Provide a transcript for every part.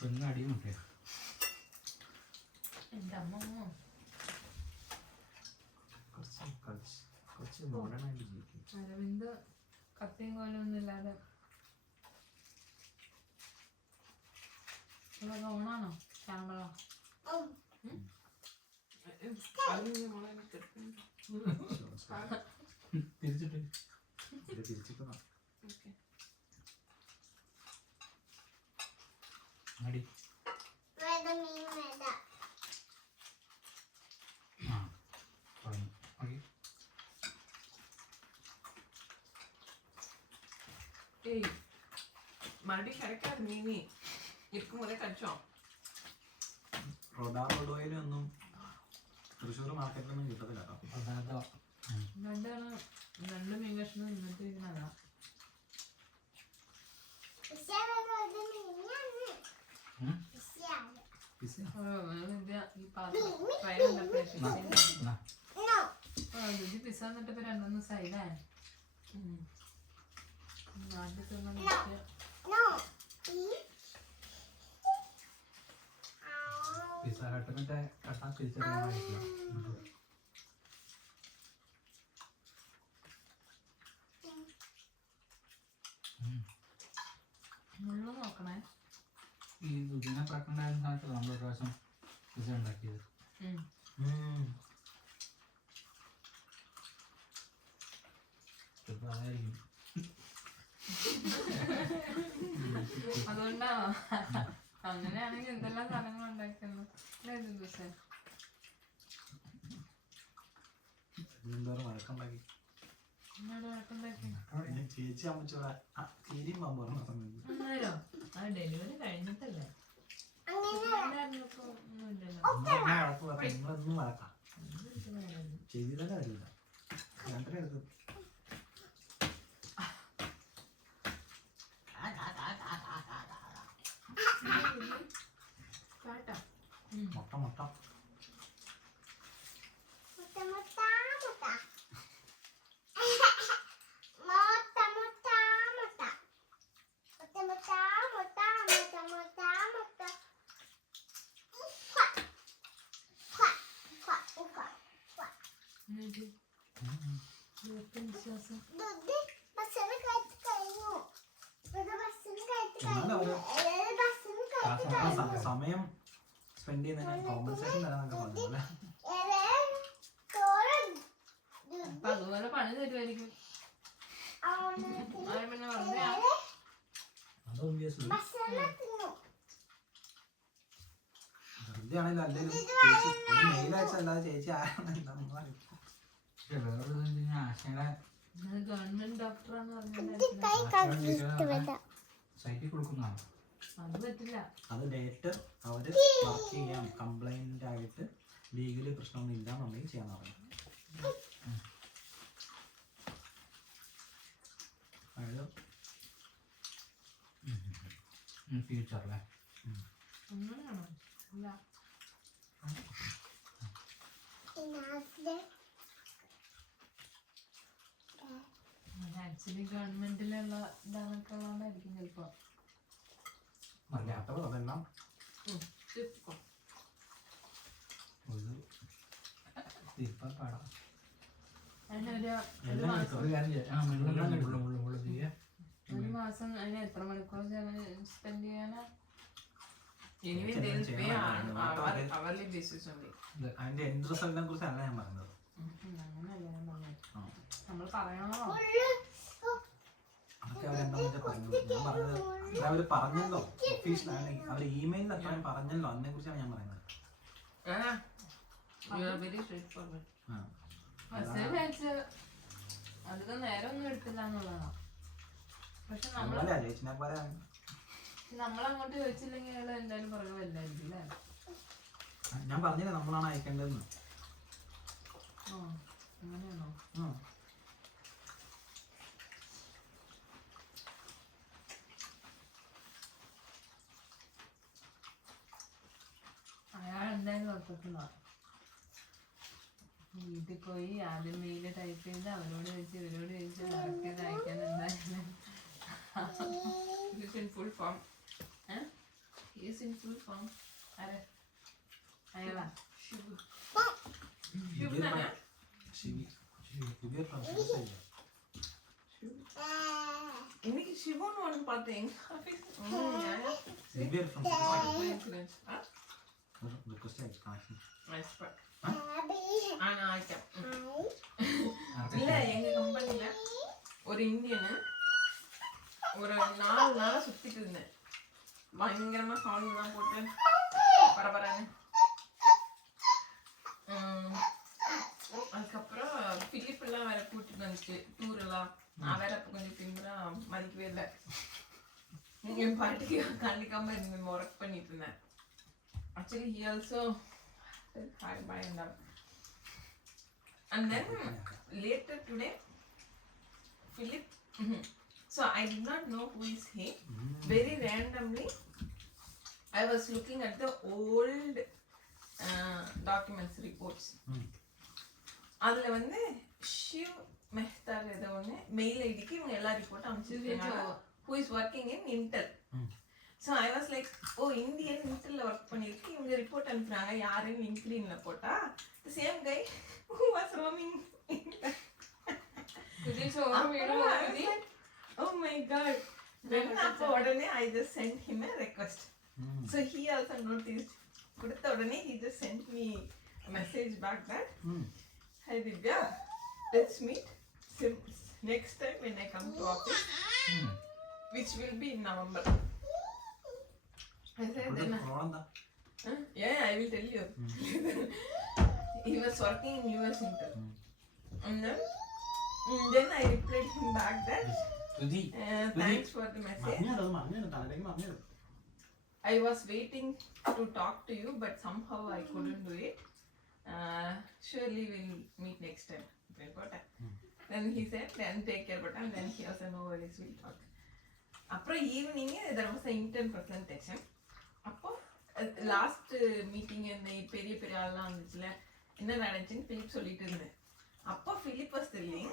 പെണ്ണ് അടിയുമുട്ടേ എൻ്റെ അമ്മ കുറച്ച് മോഡേണായിട്ട് ജീവിക്കും. അരവിന്ദ് കത്തിയും കോലൊന്നും ഇല്ലാതെ ഓണാണോ ക്യാമറ? തിരിച്ചിട്ട് തിരിച്ചിട്ടോ അടി ആ പറഞ്ഞു ഓക്കെ. ஏய் மறுபடியும் கிடைக்காது மீனி இருக்கும் போதே கடிச்சோம். റോഡാറോഡോയിലൊന്നും തൃശ്ശൂർ മാർക്കറ്റിലൊന്നും കിട്ടത്തില്ല കേട്ടോ. രണ്ട് മീൻ കഷ്ണം ഇന്നത്തെ ഇരുന്നതാ. ഈ പാത്രം ഫ്രൈ രുചി പിസ്സ എന്നിട്ടിപ്പോ 2 ദിവസമായില്ലേ? നാട്ടിൽ തിന്നാൻ പിസ്സ ഹട്ട് മറ്റേ കട്ടാ തിരിച്ചറിയാൻ നോക്കണേ. ഈ ദുദിനെ പ്രഗ്നൻ്റ് ആയിരുന്ന സമയത്ത് നമ്മളൊരു പ്രാവശ്യം പിസ്സ ഉണ്ടാക്കിയത്. ചിലപ്പോൾ അതായിരിക്കും. അതുകൊണ്ടാണോ? അങ്ങനെയാണെങ്കിൽ എന്തെല്ലാം സാധനങ്ങൾ ഉണ്ടാക്കുന്നു. വഴക്കുണ്ടാക്കി ചേച്ചി അമ്മച്ചോടെ തീരെയും പറഞ്ഞു അത് ഡെലിവറി കഴിഞ്ഞിട്ടല്ലേ? നിങ്ങളൊന്നും വഴക്കാം ചെയ്തി തന്നെ വരില്ല. രണ്ടര എടുക്കും മുട്ട മുട്ട സമയം സ്പെൻഡ് ചെയ്യുന്നതിന് കോമ്പൻസേഷൻ തരാന്നൊക്കെ പറഞ്ഞല്ലേ. അപ്പൊ അതുപോലെ പണി തരുമായിരിക്കും. പിന്നെ വെറുതെ വെറുതെ ആണെങ്കിലും അല്ലെങ്കിലും ചേച്ചി ഒരു മെയിൽ അയച്ചല്ലാതെ ചേച്ചി ആരാണെന്ന് ആശയുടെ ഗവൺമെന്റ് ഡോക്ടറാന്ന് സൈറ്റിൽ കൊടുക്കുന്നതാണ്. അത് പറ്റില്ല. അത് ഡേറ്റ് അവര് വർക്ക് ചെയ്യാം. കംപ്ലൈന്റ് ആയിട്ട് ലീഗലി പ്രശ്നമൊന്നും ഇല്ലാന്നുണ്ടെങ്കിൽ ചെയ്യാൻ പറഞ്ഞു. ഫ്യൂച്ചറല്ലേ അങ്ങനെയാണോ? ഇല്ല. ആക്ച്വലി ഗവൺമെന്റിലുള്ള ഇതാണൊക്കെ ഉള്ളതുകൊണ്ടായിരിക്കും ചിലപ്പോ. അതെല്ലാം ഒരു മാസം അതിന് എത്ര മണിക്കൂർ സ്പെൻഡ് ചെയ്യാനാ? അതിന്റെ എൻഡ് റിസൾട്ടിനെ കുറിച്ചല്ല ഞാൻ പറഞ്ഞത്. അങ്ങനല്ല ഞാൻ പറഞ്ഞത്. നമ്മൾ പറയണോ? അതൊക്കെ അവരെന്താ പറഞ്ഞു. ഞാൻ പറഞ്ഞത് അവര് പറഞ്ഞല്ലോ ഒഫീഷ്യലാണ്. അവര് ഇമെയിലിൽ അത്രയും പറഞ്ഞല്ലോ. അതിനെ കുറിച്ചാണ് ഞാൻ പറയുന്നത്. അധികം നേരം ഒന്നും എടുത്തില്ല എന്നുള്ളതാണോ? പക്ഷെ ചേച്ചിനെ പോലെ നമ്മളങ്ങോട്ട് ചോദിച്ചില്ലെങ്കിൽ അയാൾ എന്തായാലും പറയുക വല്ലായിരിക്കും അല്ലേ? ഞാൻ പറഞ്ഞില്ലേ നമ്മളാണ് അയക്കേണ്ടതെന്ന്. അങ്ങനെയാണോ? അയാൾ എന്തായാലും ഉറപ്പിക്കുന്ന വീട്ടിൽ പോയി ആദ്യം മെയില് ടൈപ്പ് ചെയ്ത് അവരോട് ചോദിച്ച് ഇവരോട് ചോദിച്ച് കറക്റ്റ് ചെയ്ത് അയക്കാൻ എന്തായാലും full form He is in full form. ആരെ? അയാളാ? Shivu. Shivu Nanya? Shivu. Shivu from Shivu. இன்னைக்கு சிவோன்னு ஒன்று பார்த்தேன் Shivu from Shivu. The question is asking. இல்ல எங்க கம்பெனில ஒரு இந்தியனு ஒரு 4 நாளா சுத்திட்டு இருந்தேன் பயங்கரமா சாங் எல்லாம் போட்டு பரபரன்னு அதுக்கப்புறம் பிலிப் எல்லாம் வேற கூட்டிட்டு வந்துச்சு டூர் எல்லாம் நான் வேற அப்ப கொஞ்சம் திங்குறா மதிக்கவே இல்லை என் பாட்டுக்கு கண்டிக்காம இருந்து ஒர்க் பண்ணிட்டு இருந்தேன் actually he also hi bye and then later today Philip so I did not know who is he very randomly I was looking at the old documents reports அதுல வந்து ஷிவ் மெஹ்தா ஏதோ ஒன்று மெயில் ஐடிக்கு இவங்க எல்லா ரிப்போர்ட்டும் அனுப்பிச்சிருக்காங்க who is working in Intel so I was like oh Indian Intel work பண்ணிருக்கு இவங்க ரிப்போர்ட் அனுப்புறாங்க யாருன்னு லிங்க்டின்ல போட்டா the same guy who was roaming oh my god then அப்போ உடனே I just sent him a request so he also noticed கொடுத்த உடனே he just sent me a message back that hi Divya let's meet next time when I come to office which will be in November I said then yeah I will tell you he was working in US Intel and then I replied him back that thanks for the message I was waiting to talk to you but somehow I couldn't do it surely we'll meet next time then he said then take care but then he also no worries we'll talk அப்புறம் evening there was an intern presentation அப்போ last meeting இந்த பெரிய பெரிய ஆள்லாம் வந்துச்சுல என்ன நடந்துச்சுன்னு Philip சொல்லிட்டு இருந்தேன் அப்போ Philip was telling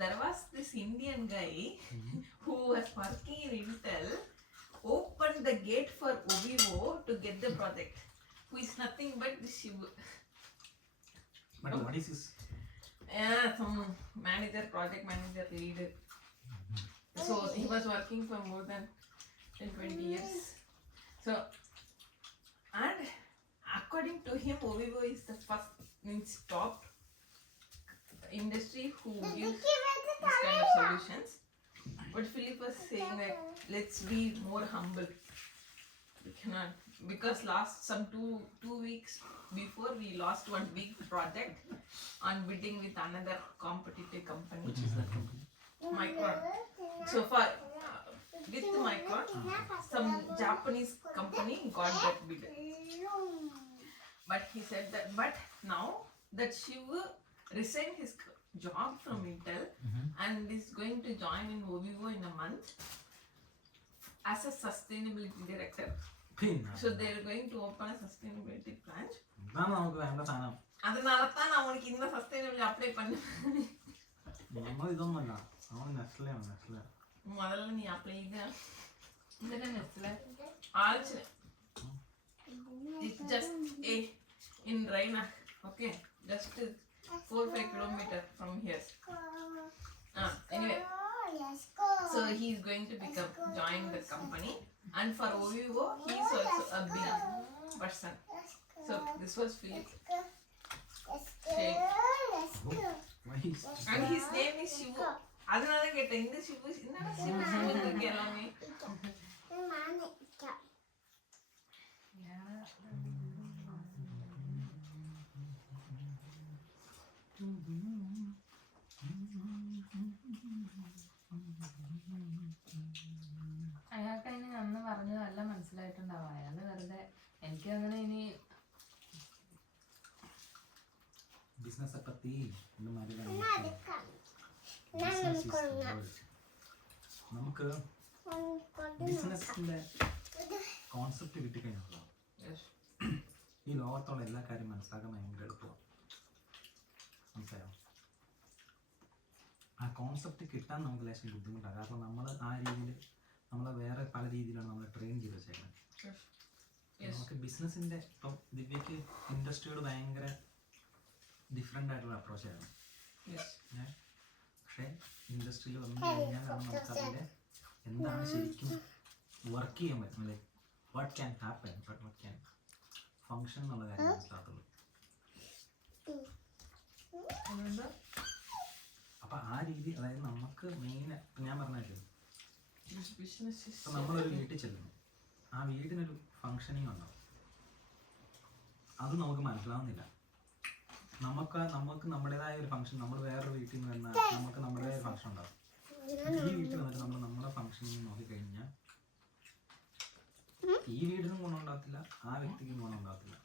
there was this Indian guy who was working in Intel opened the gate for Ovivo to get the project who is nothing but the Shivu but what is this yeah some manager project manager lead so he was working for more than 10-20 years so and according to him Ovivo is the first means top industry who gives this kind of solutions but Philip was saying like let's be more humble we cannot because last some two weeks before we lost one big project on bidding with another competitive company which is that company Micron so far with Micron some Japanese company got that bid but he said that but now that Shivu resigned his job from Intel and is going to join in Ovivo in a month as a sustainability director so they are going to open a sustainability branch ഇതാണ് നമുക്ക് വേണ്ട സാധനം அதனாலதான் நான் உனக்கு இந்த sustainability apply பண்ணேன் നമ്മൾ ഇതൊന്നുമല്ല നമ്മൾ നെസ്ലെയാണ് നെസ്ലെ முதல்ல நீ அப்ளை എന്തിനാ Nestle ஆல்ச்சு it's just in Raina okay just 4-5 kilometers from here anyway so he is going to join the company and for Ovivo he is also a big person so this was Philip Sheikh and his name is Shivu அதனால கேட்டேன் இந்த சிவு என்னடா சிவு சிவு எல்லாமே അയാൾക്ക് അതിന് അന്ന് പറഞ്ഞതല്ല മനസ്സിലായിട്ടുണ്ടാവും അയാള് വെറുതെ എനിക്ക് അങ്ങനെ ഇനി ബിസിനസ് പറ്റി இந்த மாதிரி നമുക്ക് ബിസിനസിന്റെ കോൺസെപ്റ്റ് കിട്ടിക്കഴിഞ്ഞാൽ ഈ ലോകത്തുള്ള എല്ലാ കാര്യം മനസ്സിലാക്കാൻ ഭയങ്കര എളുപ്പമാണ് മനസ്സിലായോ ആ കോൺസെപ്റ്റ് കിട്ടാൻ നമുക്ക് ലേശം ബുദ്ധിമുട്ടാണ് കാരണം നമ്മൾ ആ രീതിയിൽ നമ്മളെ വേറെ പല രീതിയിലാണ് നമ്മൾ ട്രെയിൻ ചെയ്ത് വെച്ചേക്കുന്നത് നമുക്ക് ബിസിനസിന്റെ ഇപ്പം ദിവ്യക്ക് ഇൻഡസ്ട്രിയോട് ഭയങ്കര ഡിഫറെന്റ് ആയിട്ടുള്ള അപ്രോച്ചായിരുന്നു. പക്ഷെ ഇൻഡസ്ട്രിയിൽ വന്നു കഴിഞ്ഞാൽ നമുക്ക് അതിന്റെ എന്താണ് ശരിക്കും വർക്ക് ചെയ്യാൻ പറ്റും, അല്ലെ what can happen, what can function എന്നുള്ള കാര്യം മനസ്സിലാക്കുള്ളൂ. അപ്പൊ ആ രീതി, അതായത് നമുക്ക് മെയിൻ ഞാൻ പറഞ്ഞില്ലേ, ഇപ്പൊ നമ്മളൊരു വീട്ടിൽ ചെല്ലുന്നു, ആ വീടിനൊരു ഫങ്ഷനിങ് ഉണ്ടാവും, അത് നമുക്ക് മനസ്സിലാവുന്നില്ല. നമുക്ക് നമ്മുടേതായ ഒരു ഫംഗ്ഷൻ, നമ്മൾ വേറൊരു വീട്ടിൽ നിന്ന് വന്നാൽ നമുക്ക് നമ്മുടേതായ ഫംഗ്ഷൻ ഉണ്ടാവും. ഈ വീട്ടിൽ വന്നിട്ട് നമ്മൾ നമ്മുടെ ഫംഗ്ഷനിങ് നോക്കിക്കഴിഞ്ഞാൽ ഈ വീടിനും ഗുണമുണ്ടാകത്തില്ല, ആ വ്യക്തിക്കും ഗുണമുണ്ടാകത്തില്ല.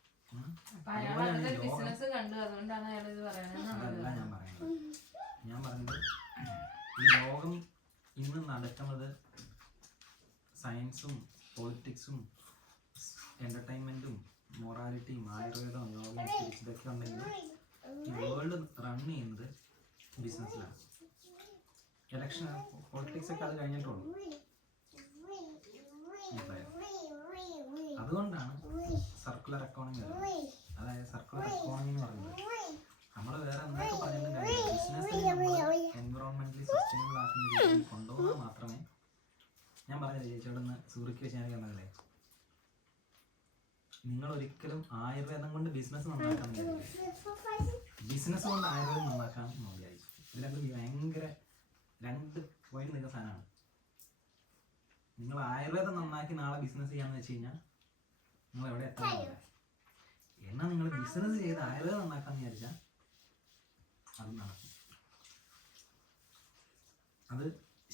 അയാളത് ബിസിനസ് കണ്ടു, അതുകൊണ്ടാണ് അയാൾ ഇത് പറയുന്നത്. അതല്ല ഞാൻ പറഞ്ഞത് ഈ ലോകം ഇന്ന് നടക്കുന്നത് സയൻസും പൊളിറ്റിക്സും എന്റർടൈൻമെന്റും മൊറാലിറ്റിയും ആയുർവേദവും യോഗയും സ്പിരിറ്റ്സും ഇതൊക്കെ ഉണ്ടെങ്കിൽ ഈ വേൾഡ് റൺ ചെയ്യുന്നത് ബിസിനസ്സിലാണ്. ഇലക്ഷൻ പൊളിറ്റിക്സ് ഒക്കെ അത് കഴിഞ്ഞിട്ടുള്ളൂ. അതുകൊണ്ടാണ് സർക്കുലർ എക്കോണമി വരുന്നത്. അതായത് സർക്കുലർ എക്കോണമി എന്ന് പറയുന്നത് നമ്മൾ വേറെ എന്തൊക്കെ പറഞ്ഞിട്ടും കാര്യം ബിസിനസ്സിനെ നമ്മൾ എൻവിറോൺമെന്റലി സസ്റ്റൈനബിൾ ആക്കുന്ന രീതിയിൽ കൊണ്ടുപോകാൻ മാത്രമേ. ഞാൻ പറഞ്ഞില്ലേ ചേച്ചിയോട് ഒന്ന് സൂറിക്ക് വെച്ച് ഞാൻ പറഞ്ഞതല്ലേ, നിങ്ങൾ ഒരിക്കലും ആയുർവേദം കൊണ്ട് ബിസിനസ് നന്നാക്കാൻ ബിസിനസ് കൊണ്ട് ആയുർവേദം നന്നാക്കാൻ വിചാരിച്ചു. ഇത് രണ്ടും ഭയങ്കര രണ്ട് പോയിന്റ് നിൽക്കുന്ന സാധനമാണ്. നിങ്ങൾ ആയുർവേദം നന്നാക്കി നാളെ ബിസിനസ് ചെയ്യാന്ന് വെച്ച് കഴിഞ്ഞാൽ നിങ്ങൾ എവിടെ എത്താനില്ല. എന്നാൽ നിങ്ങൾ ബിസിനസ് ചെയ്ത് ആയുർവേദം നന്നാക്കാന്ന് വിചാരിച്ചാൽ അത് നടക്കും. അത്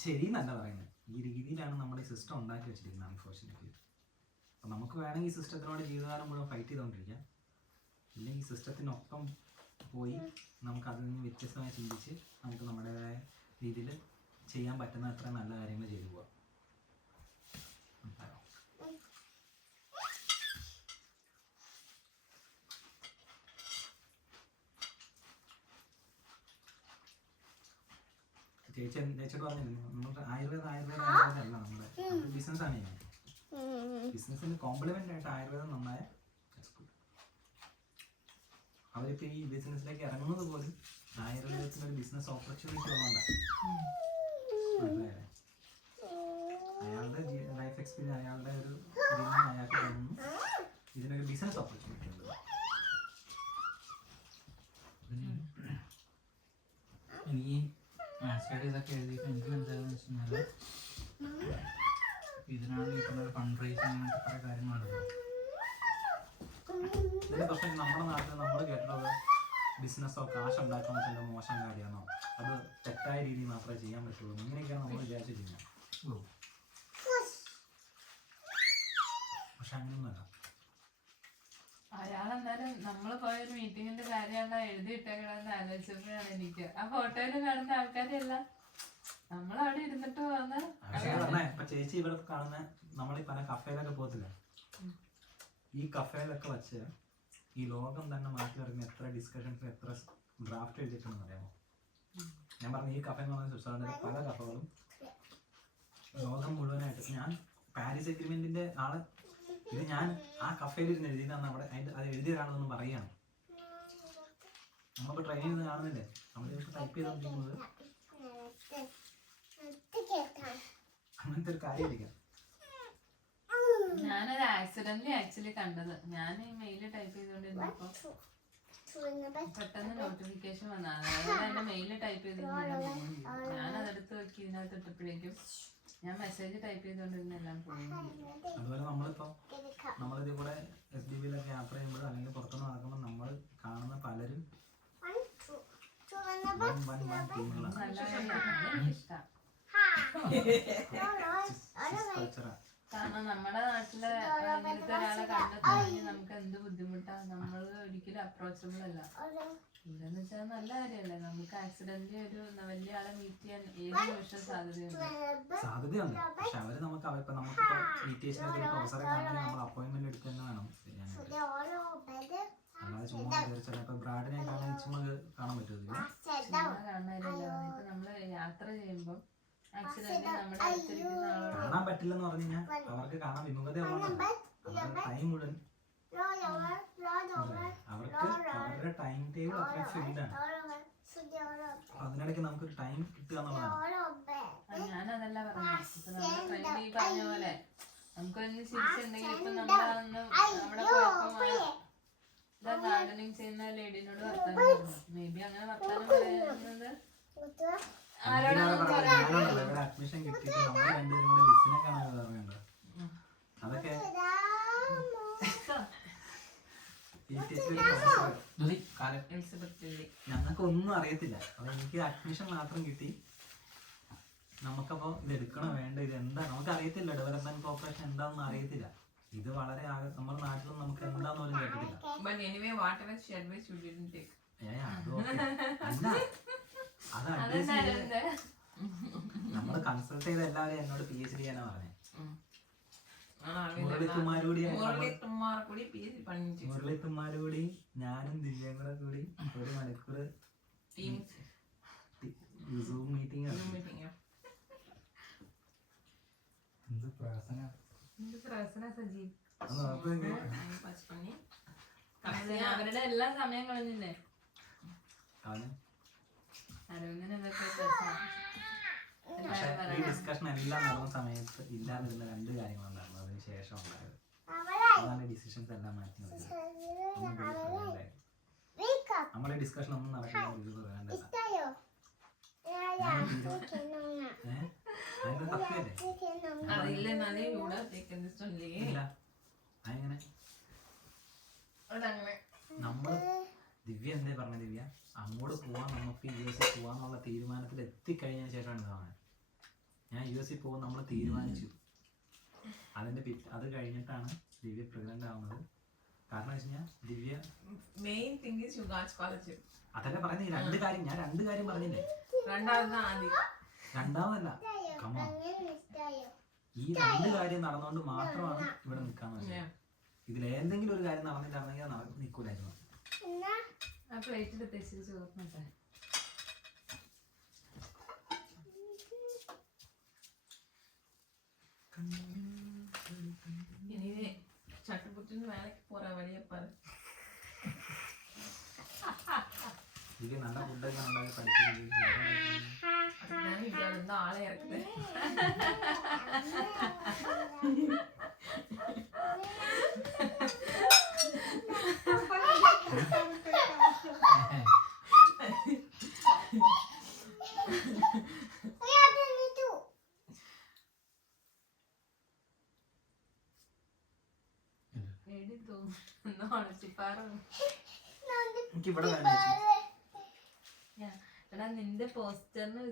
ശരിയെന്നല്ല പറയുന്നത്, ഈ രീതിയിലാണ് നമ്മുടെ സിസ്റ്റം ഉണ്ടാക്കി വെച്ചിരിക്കുന്നത് അൺഫോർച്ചുനേറ്റ്ലി. അപ്പം നമുക്ക് വേണമെങ്കിൽ ഈ സിസ്റ്റത്തിനോട് ജീവിതകാലം മുഴുവൻ ഫൈറ്റ് ചെയ്തുകൊണ്ടിരിക്കാം, ഇല്ലെങ്കിൽ ഈ സിസ്റ്റത്തിനൊപ്പം പോയി നമുക്ക് അതിൽ നിന്ന് വ്യത്യസ്തമായി ചിന്തിച്ച് നമുക്ക് നമ്മുടേതായ രീതിയിൽ ചെയ്യാൻ പറ്റുന്ന അത്ര നല്ല കാര്യങ്ങൾ ചെയ്തു പോവാം. ചേച്ചിയോട് പറഞ്ഞില്ലേ, നമ്മുടെ ആയുർവേദം അല്ല, നമ്മുടെ ബിസിനസ്സാണ് ചെയ്യുന്നത്. ബിസിനസ്സിന് കോംപ്ലിമെന്റ് ആയിട്ട് ആയുർവേദം നന്നായ അവരിപ്പോ ഈ ബിസിനസ്സിലേക്ക് ഇറങ്ങുന്നത് പോലും ആയുർവേദത്തിന് ഒരു ബിസിനസ് ഓപ്പർച്യൂണിറ്റി ഉള്ളതുകൊണ്ടാണ്. അയാളുടെ ലൈഫ് എക്സ്പീരിയൻസ്, അയാളുടെ ഒരു അയാൾക്ക് തോന്നുന്നു ഇതിനൊരു ബിസിനസ് ഓപ്പർച്യൂണിറ്റി ഉണ്ട്. എനിക്ക് സ്റ്റഡീസൊക്കെ എഴുതിയിട്ട് എനിക്ക് മനസ്സിലായെന്ന് വെച്ച് കഴിഞ്ഞാൽ ഇതിനാണ് ഇപ്പോൾ ഫണ്ട് റൈസിങ് അങ്ങനത്തെ കുറേ കാര്യങ്ങളുണ്ടല്ലോ. ഇതിന് പ്രശ്നം നമ്മുടെ നാട്ടിൽ നമ്മൾ കേട്ടിട്ടുള്ളത് ബിസിനസ്സോ കാശ് ഉണ്ടാക്കുന്ന ചില മോശം കാര്യമാണോ, അത് തെറ്റായ രീതിയിൽ മാത്രമേ ചെയ്യാൻ പറ്റുള്ളൂ, ഇങ്ങനെയൊക്കെയാണ് നമ്മൾ വിചാരിച്ചു ചെയ്യുന്നത്. പക്ഷെ അങ്ങനെയൊന്നുമല്ല. അയാളെന്നാലും നമ്മള് പോയൊരു മീറ്റിങ്ങിന്റെ കാര്യമാണ് എഴുതിയിട്ടേക്കണെന്ന് ആലോചിച്ചപ്പോഴാണ് എനിക്ക് ആ ഫോട്ടോയിൽ കാണുന്ന ആൾക്കാരെല്ലാം നമ്മളവിടെ ഇരുന്നിട്ട് വന്ന്. ഇപ്പൊ ചേച്ചി ഇവിടെ കാണുന്ന നമ്മൾ ഈ പല കഫേയിലൊക്കെ പോകത്തില്ല, ഈ കഫേയിലൊക്കെ വെച്ച് ഈ ലോകം തന്നെ മാറ്റി പറയുന്ന എത്ര ഡിസ്കഷൻസ് എത്ര ഡ്രാഫ്റ്റ് എഴുതിയിട്ടുണ്ടെന്ന് അറിയാമോ? ഞാൻ പറഞ്ഞു ഈ കഫേ എന്ന് പറഞ്ഞ സ്വിറ്റ്സർലൻഡിലെ പല കഫകളും ലോകം മുഴുവനായിട്ട്. ഞാൻ പാരീസ് എഗ്രിമെന്റിന്റെ ആള് ഇത് ഞാൻ ആ കഫേയിൽ ഇരുന്ന് എഴുതിയതാണ്. അവിടെ അതിന്റെ അത് എഴുതിയതാണെന്ന് പറയുകയാണ്. നമ്മളിപ്പോൾ ട്രെയിനിൽ നിന്ന് കാണുന്നില്ലേ, നമ്മൾ ടൈപ്പ് ചെയ്തോണ്ടിരിക്കുന്നത് അങ്ങനത്തെ ഒരു കാര്യമായിരിക്കാം. ഞാനത് ആക്ച്വലി കണ്ടത്. ഞാൻ ഈ മെയില് ടൈപ്പ് ചെയ്തോണ്ടിരുന്നപ്പോ പെട്ടെന്ന് നോട്ടിഫിക്കേഷൻ വന്നതാണ്. അതായത് എന്റെ മെയില് ടൈപ്പ് ചെയ്തിരുന്ന ഞാനതെടുത്ത് നോക്കി ഇതിനകത്ത് ഇട്ടപ്പോഴേക്കും ഞാൻ മെസ്സേജ് ടൈപ്പ് ചെയ്തോണ്ടിരുന്ന എല്ലാം പോയി. അതുപോലെ നമ്മളിതിൽ കൂടെ SDBയിലൊക്കെ യാത്ര ചെയ്യുമ്പോഴും അല്ലെങ്കിൽ പുറത്തുനിന്ന് നടക്കുമ്പോൾ നമ്മൾ കാണുന്ന പലരും കാരണം നമ്മുടെ നാട്ടിലെ ഇങ്ങനത്തെ ഒരാളെ കണ്ടെത്തി നമുക്ക് എന്ത് ബുദ്ധിമുട്ടാണ്. നമ്മൾ ഒരിക്കലും അപ്രോച്ചബിൾ അല്ല. ഇതെന്ന് വെച്ചാൽ നല്ല കാര്യമല്ലേ, നമുക്ക് ആക്സിഡന്റിൽ ഒരു വലിയ ആളെ മീറ്റ് ചെയ്യാൻ ഏത് നിമിഷം സാധ്യതയുണ്ട്. പക്ഷെ അവര് നമുക്കിപ്പോ ETHലൊക്കെ ഒരു പ്രൊഫസറെ കാണാൻ നമ്മൾ അപ്പോയിന്റ്മെന്റ് എടുക്കുക തന്നെ വേണം ചെയ്യാനായിട്ട്. അല്ലാതെ ചുമ്മാ ചിലപ്പോ ബ്രാഡിനെ കാണാൻ ചുമ്മാ കാണാൻ പറ്റുമോ? കാണാനില്ലല്ലോ. ഇപ്പൊ നമ്മള് യാത്ര ചെയ്യുമ്പോ ആക്സിഡന്റ് നമ്മുടെ അടുത്തിരിക്കുന്ന ആളോട് കാണാൻ പറ്റില്ലെന്ന് പറഞ്ഞു കഴിഞ്ഞാൽ അവർക്ക് കാണാൻ വിമുഖത ഉള്ളതാണ്. അവരുടെ ടൈം മുഴുവൻ അവർക്ക് അവരുടെ ടൈം ടേബിൾ അത്ര ഫിൽഡാണ്. അതിനിടയ്ക്ക് നമുക്കൊരു ടൈം കിട്ടുക എന്നുള്ളതാണ്. ഞാനതല്ല പറഞ്ഞത്. ഇപ്പൊ നമ്മള് friend ഈ പറഞ്ഞ പോലെ നമുക്കൊന്ന് ചിരിച്ചുണ്ടെങ്കിൽ ഇപ്പൊ നമ്മളന്ന് അവിടെ പോയപ്പോ ഗാർഡനിങ് ചെയ്യുന്ന ലേഡിനോട് വർത്താനം പറഞ്ഞു. മേ ബി അങ്ങനെ വർത്താനം പറയുന്നത് ഇവിടെ അഡ്മിഷൻ കിട്ടിയിട്ട് നമ്മൾ രണ്ടുപേരും കൂടെ ലിസിനെ കാണാൻ പറഞ്ഞുണ്ടോ? അതൊക്കെ ഞങ്ങൾക്ക് ഒന്നും അറിയത്തില്ല. അപ്പൊ എനിക്ക് അഡ്മിഷൻ മാത്രം കിട്ടി. നമുക്കപ്പോ ഇത് എടുക്കണോ വേണ്ട, ഇത് എന്താ നമുക്ക് അറിയത്തില്ല. ഡെവലപ്മെന്റ് കോർപ്പറേഷൻ എന്താണെന്ന് അറിയത്തില്ല. ഇത് വളരെ നമ്മുടെ നാട്ടിലൊന്നും നമുക്ക് എന്താന്ന് പോലും കേട്ടിട്ടില്ല. അത് അഡ്വൈസ് ചെയ്ത് നമ്മള് കൺസൾട്ട് ചെയ്ത എല്ലാവരും എന്നോട് PhD ചെയ്യാനാ പറഞ്ഞത്. മുരളിത്തുമാരുകൂടി ഞാനും ദിവ്യയും കൂടി 1 മണിക്കൂർ സൂം മീറ്റിംഗ് അവരുടെ എല്ലാ സമയം കളഞ്ഞില്ലേ അരവിന്ദൻ പക്ഷെ ഈ ഡിസ്കഷൻ എല്ലാം നടന്ന സമയത്ത് ഇല്ലാതിരുന്ന 2 കാര്യങ്ങളുണ്ടായിരുന്നു. അതിന് ശേഷം ഉണ്ടായത് അതാണ് ഡിസിഷൻസ് എല്ലാം മാറ്റി നമ്മുടെ ഡിസ്കഷൻ ഒന്നും നടക്കില്ല. ഇത് പറയാണ്ടല്ല നമ്മള് ദിവ്യ എന്തേ പറഞ്ഞ ദിവ്യ അങ്ങോട്ട് പോവാൻ നമുക്ക് USA പോവാന്നുള്ള തീരുമാനത്തിൽ എത്തിക്കഴിഞ്ഞതിന് ശേഷമാണ് ഇതാണ്. ഞാൻ USA പോകും നമ്മൾ തീരുമാനിച്ചു. അത് കഴിഞ്ഞിട്ടാണ് ദിവ്യ പ്രഗ്നന്റ് ആവുന്നത്. കാരണം വെച്ച് കഴിഞ്ഞാൽ Divya main thing is you got scholarship. അതല്ലേ പറയുന്നത്. ഞാൻ 2 കാര്യം പറഞ്ഞില്ലേ. രണ്ടാമതല്ല ഈ 2 കാര്യം നടന്നുകൊണ്ട് മാത്രമാണ് ഇവിടെ നിൽക്കാന്ന് വെച്ചാൽ. ഇതിലേന്തെങ്കിലും ഒരു കാര്യം നടന്നിട്ടാണെങ്കിൽ നിൽക്കൂലായിരുന്നു. இனிமே சட்டுப்புட்டுன்னு வேலைக்கு போற வழியை பாரு. இது நல்ல ஃபுட்டൊക്കെ ഉണ്ടാക്കി പഠിച്ചിട്ടുണ്ട്. அதுதான் இங்க இருந்து ஆளே இருக்குது. എടാ നിന്റെ പോസ്റ്ററിന്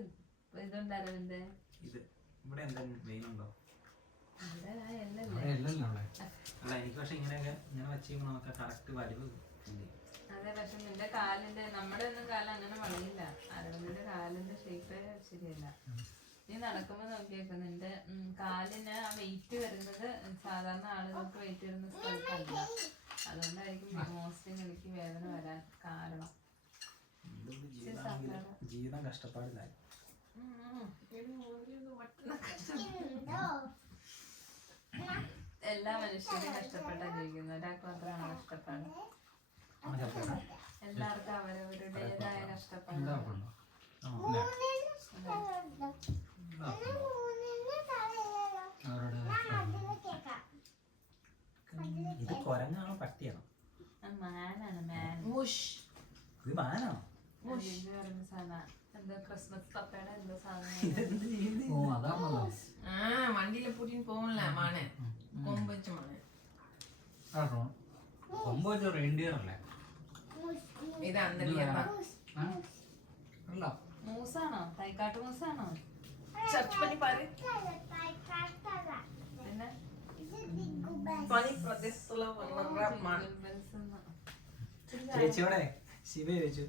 ഇതുണ്ടായിരുന്നെ ഇത് ഇവിടെ എന്തെങ്കിലും വെയിലുണ്ടോ? അല്ല എനിക്ക് പക്ഷെ ഇങ്ങനെ വെച്ച് നമുക്ക് കറക്റ്റ് വലിവ്. അതെ പക്ഷെ നിന്റെ കാലിന്റെ നമ്മുടെ ഒന്നും കാലം അങ്ങനെ വളയില്ല. അരവിന്ദന്റെ കാലിന്റെ ഷേപ്പ് ശരിയല്ല. നീ നടക്കുമ്പോ നോക്കിയേക്ക നിന്റെ കാലിന് ആ വെയിറ്റ് വരുന്നത് സാധാരണ ആളുകൾക്ക് വെയിറ്റ് വരുന്ന സ്ഥലത്തല്ല. അതുകൊണ്ടായിരിക്കും മോസ്റ്റ്ലി എനിക്ക് വേദന വരാൻ കാരണം. ജീവിതം കഷ്ടപ്പാടില്ലായി. എല്ലാ മനുഷ്യരും കഷ്ടപ്പെട്ടാ ജീവിക്കുന്നത്. ഒരാൾക്ക് മാത്രമാണ് കഷ്ടപ്പാട്. എല്ലാവർക്കും അവരവരുടേതായ കഷ്ടപ്പാട്. ഇത് കൊരങ്ങാണോ പട്ടിയാണോ? മാനാണ് മാൻ. ഇത് മാനാണോ? എന്തോ ക്രിസ്മസ് പപ്പയുടെ എന്തോ സാധനം. വണ്ടിയില് പൂട്ടിന് പോകണില്ല മാനെ. കൊമ്പ് വെച്ച മാനെ. കൊമ്പ് വെച്ച റെയിൻഡിയർ അല്ലേ? ഇത് അന്തരിയാ മൂസാണോ? തൈക്കാട്ട് മൂസാണോ? സെർച്ച് പണി പാര്. പിന്നെ പണി പ്രദേശത്തുള്ള മാൻ. ചേച്ചിയോടെ ശിവ ചോദിച്ചു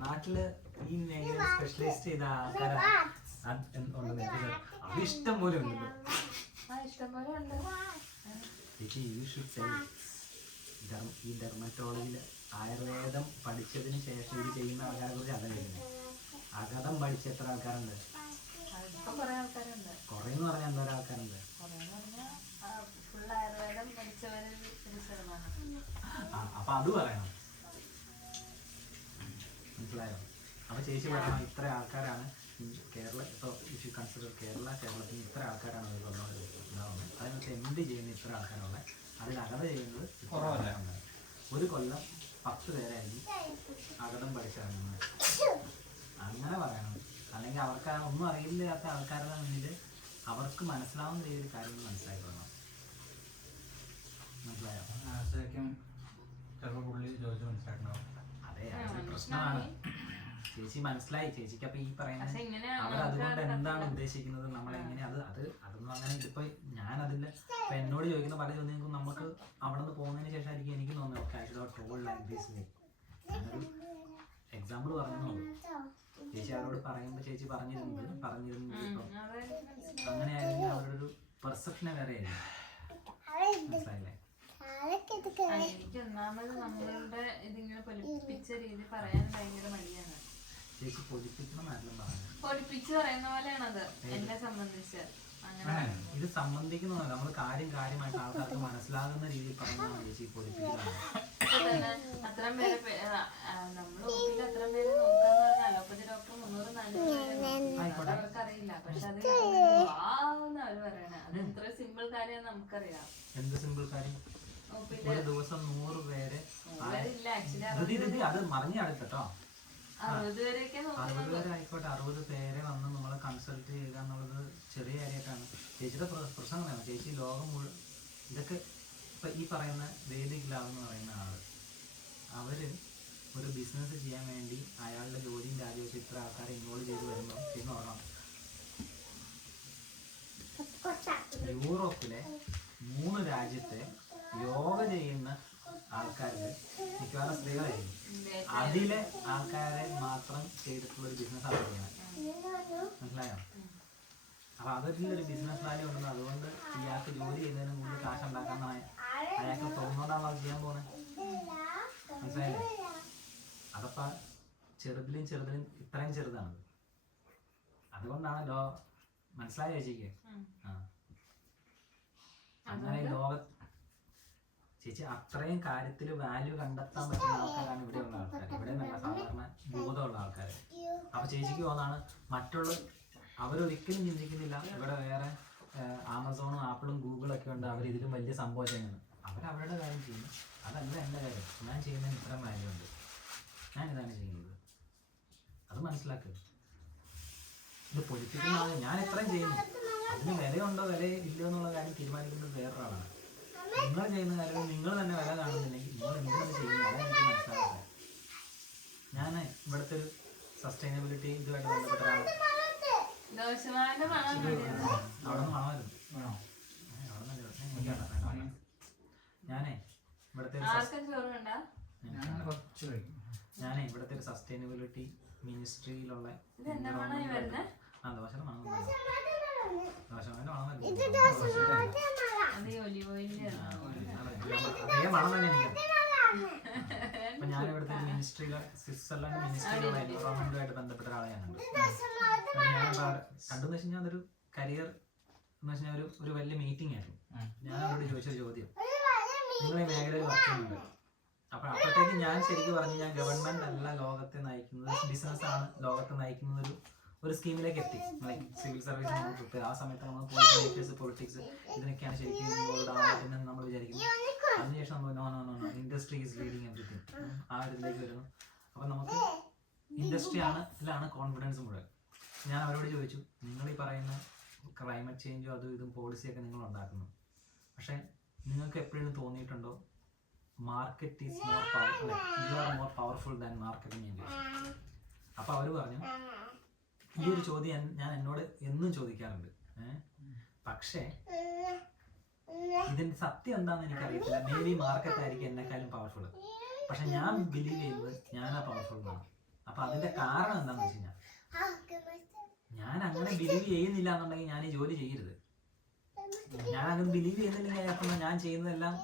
നാട്ടില് ഈ മേഖല സ്പെഷ്യലൈസ് ചെയ്ത ആൾക്കാരെ അത് ഇഷ്ടം പോലെ ഉണ്ട്. ചേച്ചി യു ഷുഡ് സേ ഈ ഡെർമറ്റോളജിയിൽ ആയുർവേദം പഠിച്ചതിന് ശേഷം ഇത് ചെയ്യുന്ന ആൾക്കാരെ കുറിച്ച് അതാ ചെയ്യുന്നത്. അഗതം പഠിച്ച എത്ര ആൾക്കാരുണ്ട്? കുറെ ആൾക്കാരുണ്ട്. കുറേ എന്ന് പറഞ്ഞാൽ എന്തോരം ആൾക്കാരുണ്ട്? ഫുൾ ആയുർവേദം പഠിച്ചവര് ഒരു ശതമാനം. അപ്പൊ അത് പറയണം, മനസ്സിലായോ? അപ്പൊ ചേച്ചി പറയണം ഇത്ര ആൾക്കാരാണ് കേരള, ഇപ്പോൾ ഇഫ് യു കൺസിഡർ കേരളത്തിൽ ഇത്ര ആൾക്കാരാണ് ഒരു കൊല്ലം ഉണ്ടാവുന്നത്, അതിനകത്ത് എന്ത് ചെയ്യുന്ന ഇത്ര ആൾക്കാരുള്ളത്, അതിനകത ചെയ്യുന്നത് കുറവല്ല. ഒരു കൊല്ലം 10 പേരായിരിക്കും അകതം പഠിച്ചിറങ്ങുന്നത്. അങ്ങനെ പറയണം. അല്ലെങ്കിൽ അവർക്ക് ഒന്നും അറിയില്ലാത്ത ആൾക്കാരുടെ മുന്നിൽ അവർക്ക് മനസ്സിലാവുന്ന രീതിയിൽ കാര്യങ്ങൾ മനസ്സിലാക്കണം. മനസ്സിലായോ? ശരിക്കും ചിലപ്പോൾ പുള്ളി ചോദിച്ചു മനസ്സിലായിട്ടുണ്ടാവും. അതെ, അത് പ്രശ്നമാണ്. ചേച്ചി മനസ്സിലായി. ചേച്ചിക്ക് അപ്പൊ ഈ പറയുന്നത് പക്ഷെ ഇങ്ങനെയാണ് അവരതുകൊണ്ട് എന്താണ് ഉദ്ദേശിക്കുന്നത്, നമ്മളെങ്ങനെ അതൊന്നും അങ്ങനെ ഇതിപ്പോ ഞാൻ അതിന്റെ ഇപ്പൊ എന്നോട് ചോദിക്കുന്ന പല ചോദ്യങ്ങൾക്കും നമുക്ക് അവിടെ നിന്ന് പോകുന്നതിന് ശേഷമായിരിക്കും എനിക്ക് തോന്നുന്നത് എക്സാമ്പിൾ പറഞ്ഞു. ചേച്ചി അവരോട് പറയുമ്പോൾ ചേച്ചി പറഞ്ഞിരുന്നത് ഇപ്പൊ അങ്ങനെയാണെങ്കിൽ അവരുടെ ഒരു പെർസെപ്ഷനെ വേറെ ആയിരിക്കും. മനസ്സിലായില്ലേ? എനിക്ക് ഒന്നാമത് നമ്മളുടെ ഇതിങ്ങനെ പൊലിപ്പിച്ച രീതി പറയാൻ ഭയങ്കര മടിയാണ്. ചേച്ചി പൊലിപ്പിക്കണം എല്ലാം പറഞ്ഞു. പൊലിപ്പിച്ച് പറയുന്ന പോലെയാണത് എന്നെ സംബന്ധിച്ച്. അങ്ങനെ ഇത് സംബന്ധിക്കുന്നതല്ല, നമ്മൾ കാര്യമായിട്ട് ആൾക്കാർക്ക് മനസ്സിലാകുന്ന രീതിയിൽ പറയുന്നതാണ് ചേച്ചി പൊലിപ്പിക്കുന്നത്. അത്രയും പേര് നമ്മള് ഒപ്പിയിൽ അത്രയും പേര് നോക്കാന്ന് പറഞ്ഞാൽ അലോപ്പതി ഡോക്ടർ 300-400 അവർക്ക് അറിയില്ല. പക്ഷെ അത് വാന്ന് അവര് പറയണേ. അത് എത്ര സിമ്പിൾ കാര്യം നമുക്കറിയാം. എന്ത് സിമ്പിൾ കാര്യം? ഒരു ദിവസം 100 പേര് അത് മറിഞ്ഞ അടുത്തോ 60 പേരെയൊക്കെ 60 പേര് ആയിക്കോട്ടെ, 60 പേരെ വന്ന് നമ്മളെ കൺസൾട്ട് ചെയ്യുക എന്നുള്ളത് ചെറിയ കാര്യമായിട്ടാണ്. ചേച്ചിയുടെ പ്രശ്നം പറയാം. ചേച്ചി ലോകം മുഴുവൻ ഇതൊക്കെ ഇപ്പൊ ഈ പറയുന്ന വേദിക് ലാബ് എന്ന് പറയുന്ന ആള്, അവര് ഒരു ബിസിനസ് ചെയ്യാൻ വേണ്ടി അയാളുടെ ജോലിയും രാജ്യവും ഇത്ര ആൾക്കാരെ ഇൻവോൾവ് ചെയ്ത് വരുമ്പോൾ പിന്നെ ഓർമ്മ യൂറോപ്പിലെ 3 രാജ്യത്തെ യോഗ ചെയ്യുന്ന ആൾക്കാർക്ക് മിക്കവാറും സ്ത്രീകളായിരിക്കും. അതിലെ ആൾക്കാരെ മാത്രം ചെയ്തിട്ടുള്ള ഒരു ബിസിനസ് ആണ് ചെയ്യണം. മനസ്സിലായോ? അപ്പൊ അതിലൊരു ബിസിനസ് വാല്യൂ ഉണ്ടെന്ന്, അതുകൊണ്ട് ഇയാൾക്ക് ജോലി ചെയ്യുന്നതിന് കൂടുതൽ കാശ് ഉണ്ടാക്കാന്നാണ് അയാൾക്ക് തോന്നുന്നതാണ് അത് ചെയ്യാൻ പോകുന്നത്. മനസ്സിലായില്ലേ? അതപ്പ ചെറുതിലും ഇത്രയും ചെറുതാണ്. അതുകൊണ്ടാണ് മനസ്സിലായ ചേച്ചിക്ക് അങ്ങനെ ചേച്ചി അത്രയും കാര്യത്തിൽ വാല്യൂ കണ്ടെത്താൻ പറ്റുന്ന ആൾക്കാരാണ് ഇവിടെയുള്ള ആൾക്കാർ. ഇവിടെ നല്ല സാധാരണ ബോധമുള്ള ആൾക്കാർ. അപ്പൊ ചേച്ചിക്ക് തോന്നാണ് മറ്റുള്ള അവരൊരിക്കലും ചിന്തിക്കുന്നില്ല ഇവിടെ വേറെ ആമസോണും ആപ്പിളും ഗൂഗിളൊക്കെ ഉണ്ട്, അവർ ഇതിലും വലിയ സംഭവം ചെയ്യുന്നത്. അവരവരുടെ കാര്യം ചെയ്യുന്നു. അതല്ല എൻ്റെ കാര്യം. ഞാൻ ചെയ്യുന്നതിന് ഇത്രയും വാല്യൂ ഉണ്ട്, ഞാൻ ഇതാണ് ചെയ്യുന്നത്. അത് മനസ്സിലാക്കുക. ഇത് പൊളിപ്പിക്കുന്ന ഞാൻ ഇത്രയും ചെയ്യുന്നു, അതിന് വിലയുണ്ടോ വിലയില്ലയോ എന്നുള്ള കാര്യം തീരുമാനിക്കുന്നത് വേറൊരാളാണ്. നിങ്ങൾ ചെയ്യുന്ന കാര്യം നിങ്ങൾ തന്നെ വില കാണുന്നില്ലെങ്കിൽ നിങ്ങൾ എന്താണ് ചെയ്യുന്നത് അതാണ് എനിക്ക് മനസ്സിലാക്കുന്നത്. ഞാൻ ഇവിടുത്തെ ഒരു സസ്റ്റൈനബിലിറ്റി ഇതുമായിട്ട് ബന്ധപ്പെട്ട ഒരാൾ അവിടെ നിന്ന് മണമായിരുന്നു. ഞാനേ ഇവിടുത്തെ ഒരു സസ്റ്റൈനബിലിറ്റി മിനിസ്ട്രിയിലുള്ള ദോശയുടെ മണം മണം തന്നെ എനിക്ക്. അപ്പൊ ഞാൻ ഇവിടുത്തെ മിനിസ്ട്രിയിലെ സ്വിറ്റ്സർലൻഡ് മിനിസ്ട്രിയിലുള്ള എൻവയോൺമെന്റുമായിട്ട് ബന്ധപ്പെട്ട ഒരാളെ ഞാനുണ്ട്. കണ്ടെന്ന് വെച്ച് കഴിഞ്ഞാൽ അതൊരു കരിയർ എന്ന് വെച്ച് കഴിഞ്ഞാൽ ഒരു വലിയ മീറ്റിംഗ് ആയിരുന്നു. ഞാൻ അവരോട് ചോദിച്ചൊരു ചോദ്യം, നിങ്ങൾ ഈ മേഖലയിൽ വർക്ക് ചെയ്യുന്നുണ്ട്. അപ്പോഴത്തേക്ക് ഞാൻ ശരിക്കും പറഞ്ഞു ഞാൻ ഗവൺമെന്റ് അല്ല ലോകത്തെ നയിക്കുന്നത്, ബിസിനസ് ആണ് ലോകത്തെ നയിക്കുന്നത് ഒരു സ്കീമിലേക്ക് എത്തി. ലൈക്ക് സിവിൽ സർവീസ് നമ്മൾ പ്രിപ്പയർ ആ സമയത്ത് നമ്മൾ പൊളിറ്റിക്സ് ഇതിനൊക്കെയാണ് ശരിക്കും ഇൻവോൾവ് ആവാൻ പറ്റുന്നത് നമ്മൾ വിചാരിക്കുന്നു. അതിനുശേഷം നമ്മൾ no industry is leading everything ആ ഒരു ഇതിലേക്ക് വരുന്നു. അപ്പം നമുക്ക് ഇൻഡസ്ട്രിയിലാണ് കോൺഫിഡൻസ് മുഴുവൻ. ഞാൻ അവരോട് ചോദിച്ചു, നിങ്ങൾ ഈ പറയുന്ന ക്ലൈമറ്റ് ചേഞ്ചും അതും ഇതും പോളിസിയൊക്കെ നിങ്ങൾ ഉണ്ടാക്കുന്നു, പക്ഷേ നിങ്ങൾക്ക് എപ്പോഴും തോന്നിയിട്ടുണ്ടോ market is more powerful, you are more powerful than marketing industry? അപ്പോൾ അവർ പറഞ്ഞു ഈ ഒരു ചോദ്യം ഞാൻ എന്നോട് എന്നും ചോദിക്കാറുണ്ട്. പക്ഷേ ഇതിന്റെ സത്യം എന്താണെന്ന് എനിക്കറിയത്തില്ല. മേ ബി മാർക്കറ്റ് ആയിരിക്കും എന്നെക്കാളും പവർഫുൾ, പക്ഷെ ഞാൻ ബിലീവ് ചെയ്യുന്നത് ഞാനാ പവർഫുൾ എന്നാണ്. അപ്പൊ അതിന്റെ കാരണം എന്താണെന്ന് വെച്ച് കഴിഞ്ഞാൽ ഞാൻ അങ്ങനെ ബിലീവ് ചെയ്യുന്നില്ല എന്നുണ്ടെങ്കിൽ ഞാൻ ഈ ജോലി ചെയ്യരുത്. ഞാൻ അങ്ങനെ ബിലീവ് ചെയ്യുന്നില്ലെങ്കിൽ ഞാൻ ചെയ്യുന്നതെല്ലാം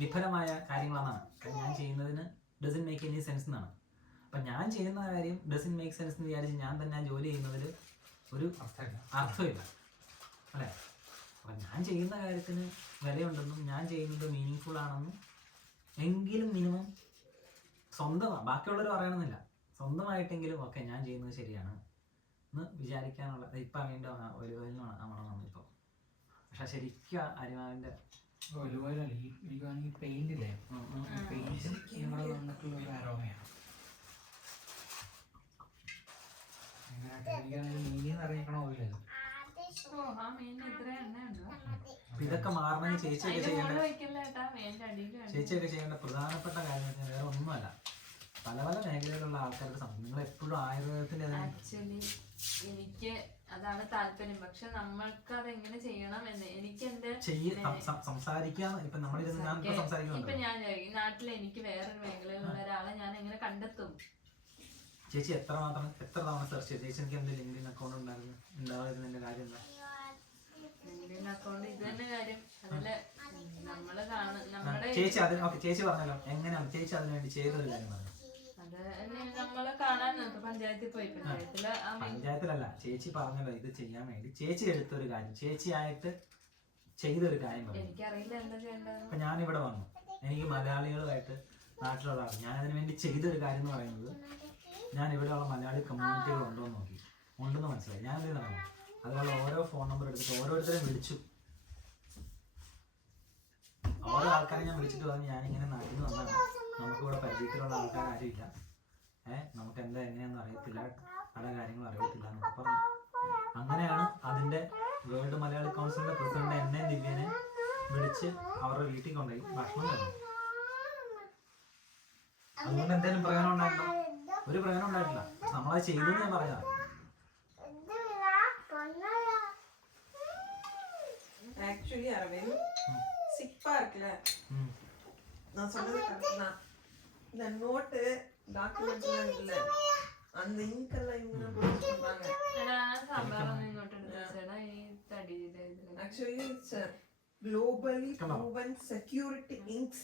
വിഫലമായ കാര്യങ്ങളാണ്. ഞാൻ ചെയ്യുന്നതിന് ഡസൻ മേക്ക് എനി സെൻസ് എന്നാണ്. അപ്പൊ ഞാൻ ചെയ്യുന്ന കാര്യം ഡസൻ മേക്ക് സെൻസ് എന്ന് വിചാരിച്ച് ഞാൻ തന്നെ ജോലി ചെയ്യുന്നതിൽ ഒരു അർത്ഥമില്ല അല്ലേ? അപ്പം ഞാൻ ചെയ്യുന്ന കാര്യത്തിന് വിലയുണ്ടെന്നും ഞാൻ ചെയ്യുന്നത് മീനിങ് ഫുൾ ആണെന്നും എങ്കിലും മിനിമം സ്വന്തമാണ്, ബാക്കിയുള്ളവർ പറയണമെന്നില്ല, സ്വന്തമായിട്ടെങ്കിലും ഓക്കെ ഞാൻ ചെയ്യുന്നത് ശരിയാണ് എന്ന് വിചാരിക്കാനുള്ള ഇപ്പം വീണ്ടും ഒലിവോയിലിനാണ് നമ്മൾ ഇപ്പോൾ. പക്ഷെ ശരിക്കും അരിമാവിൻ്റെ ഒലിവോയിലല്ല, എനിക്ക് വേണമെങ്കിൽ പെയിന്റ് ഇല്ലേ, പെയിന്റ് ഇവിടെ വന്നിട്ടുള്ള ഒരു അരോമയാണ്. മീൻ അറിയിക്കണ ഓയിലത്. ഓ ആ മീനിന് ഇത്ര എണ്ണ ഉണ്ടോ? ഇതൊക്കെ മാറണമെങ്കിൽ ചേച്ചിയൊക്കെ ചേച്ചിയൊക്കെ ചെയ്യേണ്ട പ്രധാനപ്പെട്ട കാര്യം എന്ന് വെച്ചാൽ വേറെ ഒന്നുമല്ല, പല പല മേഖലയിലുള്ള ആൾക്കാരുടെ നിങ്ങൾ എപ്പോഴും ആയുർവേദത്തിന്റെ ആക്ച്വലി എനിക്ക് അതാണ് താല്പര്യം. പക്ഷെ നമ്മൾക്ക് അതെങ്ങനെ ചെയ്യണം എന്ന് എനിക്ക് എന്റെ സംസാരിക്കാൻ ഇപ്പൊ നമ്മളിരുന്ന് ഞാൻ ഇപ്പൊ ഞാൻ ഈ നാട്ടിൽ എനിക്ക് വേറൊരു മേഖലയിലുള്ള ഒരാളെ ഞാൻ എങ്ങനെ കണ്ടെത്തും? ചേച്ചി എത്ര തവണ സെർച്ച് ചെയ്തു? ചേച്ചി എനിക്ക് എന്റെ ലിങ്ക്ഡിൻ അക്കൗണ്ട് ഉണ്ടായിരുന്നതിന്റെ കാര്യം എന്താ? ലിങ്ക്ഡിൻ അക്കൗണ്ട് ഇത് തന്നെ കാര്യം. അതില് നമ്മള് നമ്മുടെ ചേച്ചി അതിന് ഓക്കെ ചേച്ചി പറഞ്ഞല്ലോ എങ്ങനെയാണ് ചേച്ചി അതിനു വേണ്ടി ചെയ്തൊരു കാര്യം പറഞ്ഞു? അത് നമ്മള് കാണാൻ പഞ്ചായത്തിൽ പോയി, പഞ്ചായത്തിലല്ല, ചേച്ചി പറഞ്ഞല്ലോ ഇത് ചെയ്യാൻ വേണ്ടി ചേച്ചി എടുത്തൊരു കാര്യം, ചേച്ചിയായിട്ട് ചെയ്തൊരു കാര്യം പറഞ്ഞു. എനിക്കറിയില്ല എന്താ ചെയ്യേണ്ടത്. അപ്പൊ ഞാനിവിടെ വന്നു, എനിക്ക് മലയാളികളുമായിട്ട് നാട്ടിലുള്ള ആൾ, ഞാൻ അതിനു വേണ്ടി ചെയ്തൊരു കാര്യം എന്ന് പറയുന്നത് ഞാൻ ഇവിടെയുള്ള മലയാളി കമ്മ്യൂണിറ്റികൾ ഉണ്ടോ എന്ന് നോക്കി, ഉണ്ടെന്ന് മനസ്സിലായി. ഞാൻ എന്ത് നടന്നു അതിനുള്ള ഓരോ ഫോൺ നമ്പർ എടുത്തിട്ട് ഓരോരുത്തരെയും വിളിച്ചു. ഓരോ ആൾക്കാരെ ഞാൻ വിളിച്ചിട്ട് പറഞ്ഞു ഞാനിങ്ങനെ നാട്ടിൽ നിന്ന് വന്നതാണ്, നമുക്കിവിടെ പരിചയത്തിലുള്ള ആൾക്കാർ ആരും ഇല്ല, നമുക്ക് എന്താ എങ്ങനെയാണെന്ന് അറിയത്തില്ല, പല കാര്യങ്ങളും അറിയത്തില്ല എന്നൊക്കെ പറഞ്ഞു. അങ്ങനെയാണ് അതിന്റെ വേൾഡ് മലയാളി കൗൺസിലിന്റെ പ്രസിഡന്റ് എന്നെ ദിവ്യനെ വിളിച്ച് അവരുടെ വീട്ടിൽ കൊണ്ടുപോയി ഭക്ഷണം തന്നു. അതുകൊണ്ട് എന്തെങ്കിലും പ്രയോജനം ഉണ്ടായിട്ടോ? ഒരു പ്രയോജനം ഉണ്ടായിട്ടില്ല. നമ്മളത് ചെയ്തു ഞാൻ പറഞ്ഞതാണ്. ஆக்சுவலி அரவிந்த் சிப்பா இருக்குல்ல, நான் சொன்னது கரெக்ட் தான். இந்த நோட்டு டாக்குமெண்ட்ல இல்ல, அந்த இங்கெல்லாம் இவங்க போட்டு சொல்றாங்க. Actually it's a globally proven security inks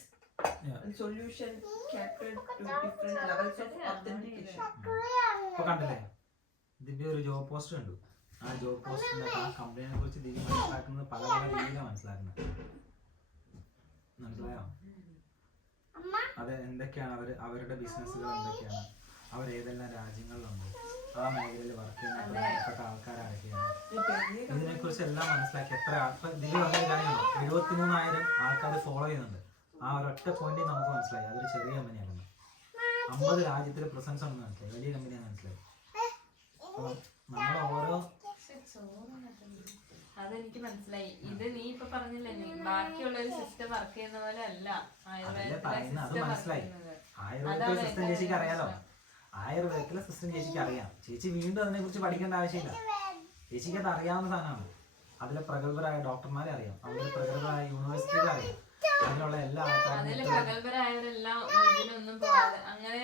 and solution catered to different levels of authentication. ഇപ്പൊ കണ്ടില്ലേ ദിവ്യ ഒരു ജോബ് പോസ്റ്റ് കണ്ടു. ആ ജോബ് പോസ്റ്റിന്റെ ആ കമ്പനിയെ കുറിച്ച് ദിവ്യ മനസ്സിലാക്കുന്നത് പല പല രീതിയിലാണ് മനസ്സിലാക്കുന്നത്. മനസ്സിലായോ? അത് എന്തൊക്കെയാണ് അവരുടെ ബിസിനസ്സുകൾ എന്തൊക്കെയാണ്, അവരേതെല്ലാം രാജ്യങ്ങളിലുണ്ട്, ആ മേഖലയിൽ വർക്ക് ചെയ്യുന്ന പ്രധാനപ്പെട്ട ആൾക്കാരാരൊക്കെയാണ്, ഇതിനെ കുറിച്ച് എല്ലാം മനസ്സിലാക്കി. എത്ര ദിവ്യ പറഞ്ഞ കാര്യമാണ്, 73,000 ആൾക്കാർ ഫോളോ ചെയ്യുന്നുണ്ട്. ആ ഒരൊറ്റ പോയിന്റ് നമുക്ക് മനസ്സിലായി അതൊരു ചെറിയ കമ്പനിയാണെന്ന്. 50 രാജ്യത്തിൽ പ്രസൻസ് ഉണ്ടെന്ന് മനസ്സിലായി, വലിയ കമ്പനിയാണെന്ന് മനസ്സിലായി. അപ്പം നമ്മൾ ഓരോ അതെനിക്ക് മനസ്സിലായി. ഇത് നീ ഇപ്പൊ പറഞ്ഞില്ലേ, നീ ബാക്കിയുള്ള ഒരു സിസ്റ്റം വർക്ക് ചെയ്യുന്ന പോലെ അല്ല ആയുർവേദത്തിലെ സിസ്റ്റം ചേച്ചിക്ക് അറിയാലോ. ആയുർവേദത്തിലെ സിസ്റ്റം ചേച്ചിക്ക് അറിയാം. ചേച്ചി വീണ്ടും അതിനെ കുറിച്ച് പഠിക്കേണ്ട ആവശ്യമില്ല. ചേച്ചിക്ക് അത് അറിയാവുന്ന സാധനമാണ്. അതിലെ പ്രഗത്ഭരായ ഡോക്ടർമാരെ അറിയാം, അതിലെ പ്രഗത്ഭരായ യൂണിവേഴ്സിറ്റികൾ അറിയാം, അതിലുള്ള എല്ലാ ആൾക്കാരും പ്രഗത്ഭരായവരെല്ലാം ഇതിനൊന്നും പോകാതെ അങ്ങനെ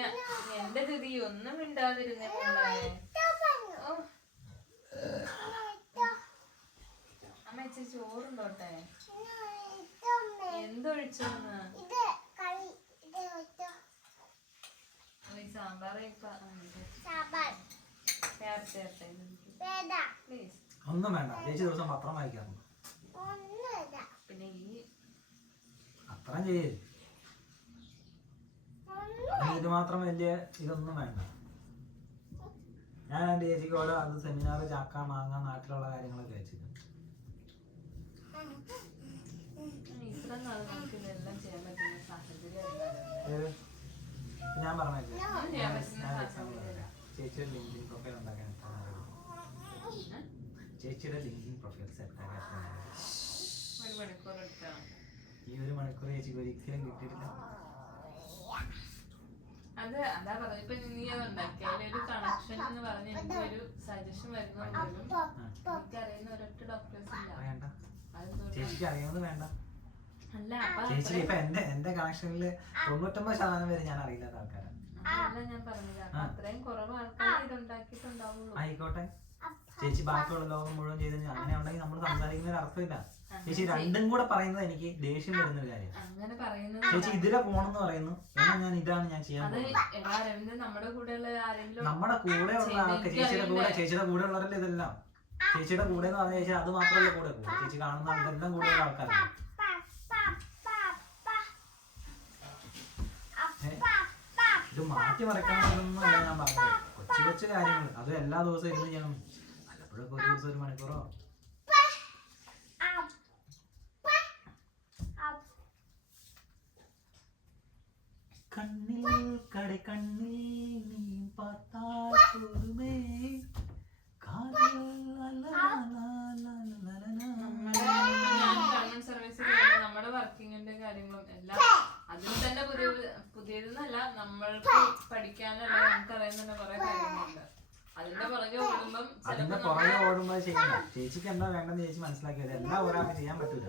എന്റെ സ്ഥിതി ഒന്നും മിണ്ടാതിരുന്നേ. അമ്മ ഇച്ചിരി ചോറുണ്ടോട്ടെ? എന്തൊഴിച്ചോന്ന് സാമ്പാർ പ്ലീസ്. ഒന്നും വേണ്ട ചേച്ചി, ദിവസം പത്രം വായിക്കാറുണ്ട്. പിന്നെ ഈ അത്രം ചെയ്യേ, ഇത് മാത്രം വലിയ ഇതൊന്നും വേണ്ട. ഞാൻ എൻ്റെ ചേച്ചിക്ക് ഓരോ അത് സെമിനാർ ചാക്ക മാങ്ങ നാട്ടിലുള്ള കാര്യങ്ങളൊക്കെ അയച്ചിട്ടുണ്ട്. ഇത്ര നാൾ നമുക്ക് ഇതെല്ലാം ചെയ്യാൻ പറ്റുന്ന സാഹചര്യം ഞാൻ പറഞ്ഞേക്ക്, ചേച്ചിയുടെ ലിങ്കിൻ പ്രൊഫൈൽ ഉണ്ടാക്കാൻ ചേച്ചിയുടെ ലിങ്കിൻ പ്രൊഫൈൽ സെറ്റ് ആക്കാൻ 1 മണിക്കൂർ എടുക്കണം. ഈ 1 മണിക്കൂർ ചേച്ചിക്ക് ഒരിക്കലും കിട്ടിയിട്ടില്ല. അത് അതാ പറഞ്ഞു. ഇപ്പൊ നീ അത് ഉണ്ടാക്കി അതിലൊരു കണക്ഷൻ എന്ന് പറഞ്ഞ എനിക്കൊരു സജഷൻ വരുന്നുണ്ടെങ്കിലും എനിക്കറിയുന്ന ഒരൊറ്റ ഡോക്ടേഴ്സ് ഇല്ല. വേണ്ട ചേച്ചിക്ക് അറിയുന്നത് വേണ്ട. അല്ല ചേച്ചി ഇപ്പൊ എന്റെ കണക്ഷനില് 99% വരെ ഞാൻ അറിയില്ലാത്ത ആൾക്കാരാണ്. അതല്ല ഞാൻ പറഞ്ഞത്. അപ്പൊ അത്രയും കുറവ് ആൾക്കാർ ഇത് ഉണ്ടാക്കിയിട്ടുണ്ടാവുള്ളൂ. ആയിക്കോട്ടെ, ചേച്ചി ബാക്കിയുള്ള ലോകം മുഴുവൻ ചെയ്ത് അങ്ങനെ ഉണ്ടെങ്കിൽ നമ്മൾ സംസാരിക്കുന്നതിന് അർത്ഥമില്ല. ചേച്ചി രണ്ടും കൂടെ പറയുന്നത് എനിക്ക് ദേഷ്യം വരുന്നൊരു കാര്യം. അങ്ങനെ പറയുന്നത് ചേച്ചി ഇതിലെ പോണെന്ന് പറയുന്നു, എന്നാൽ ഞാൻ ഇതാണ് ഞാൻ ചെയ്യാൻ പോകുന്നത്. നമ്മുടെ കൂടെയുള്ള ആരെങ്കിലും നമ്മുടെ കൂടെ ഉള്ള ആൾക്ക് ചേച്ചിയുടെ കൂടെ ഉള്ളവരല്ലേ ഇതെല്ലാം. ചേച്ചിയുടെ കൂടെ എന്ന് പറഞ്ഞാൽ ചേച്ചി അത് മാത്രമല്ല കൂടെ പോകും, ചേച്ചി കാണുന്ന ആൾക്കെല്ലാം കൂടെ ആൾക്കാരാണ്. ഇത് മാറ്റി മറക്കാനൊന്നും അല്ല ഞാൻ പറഞ്ഞത്, കൊച്ചു കൊച്ചു കാര്യങ്ങൾ. അത് എല്ലാ ദിവസവും ഇരുന്ന് ഞാൻ വല്ലപ്പോഴൊക്കെ ഒരു ദിവസം 1 മണിക്കൂറോ. കണ്ണിൽ കടை കണ്ണിൽ നീ பார்த்தால் போதுமே കാതൽ നമ്മുടെ വർക്കിങ്ങിന്റെ കാര്യങ്ങളും എല്ലാം അതിൽ തന്നെ പുതിയതെന്നല്ല, നമ്മൾക്ക് പഠിക്കാനല്ല, നമുക്കറിയാൻ തന്നെ കുറെ കാര്യങ്ങളുണ്ട്. അതിന്റെ പുറകെ ഓടുമ്പം ചെയ്യണം. ചേച്ചിക്ക് എന്താ വേണ്ടെന്ന് ചേച്ചി മനസ്സിലാക്കിയത് എല്ലാം ഒരാൾക്ക് ചെയ്യാൻ പറ്റൂല.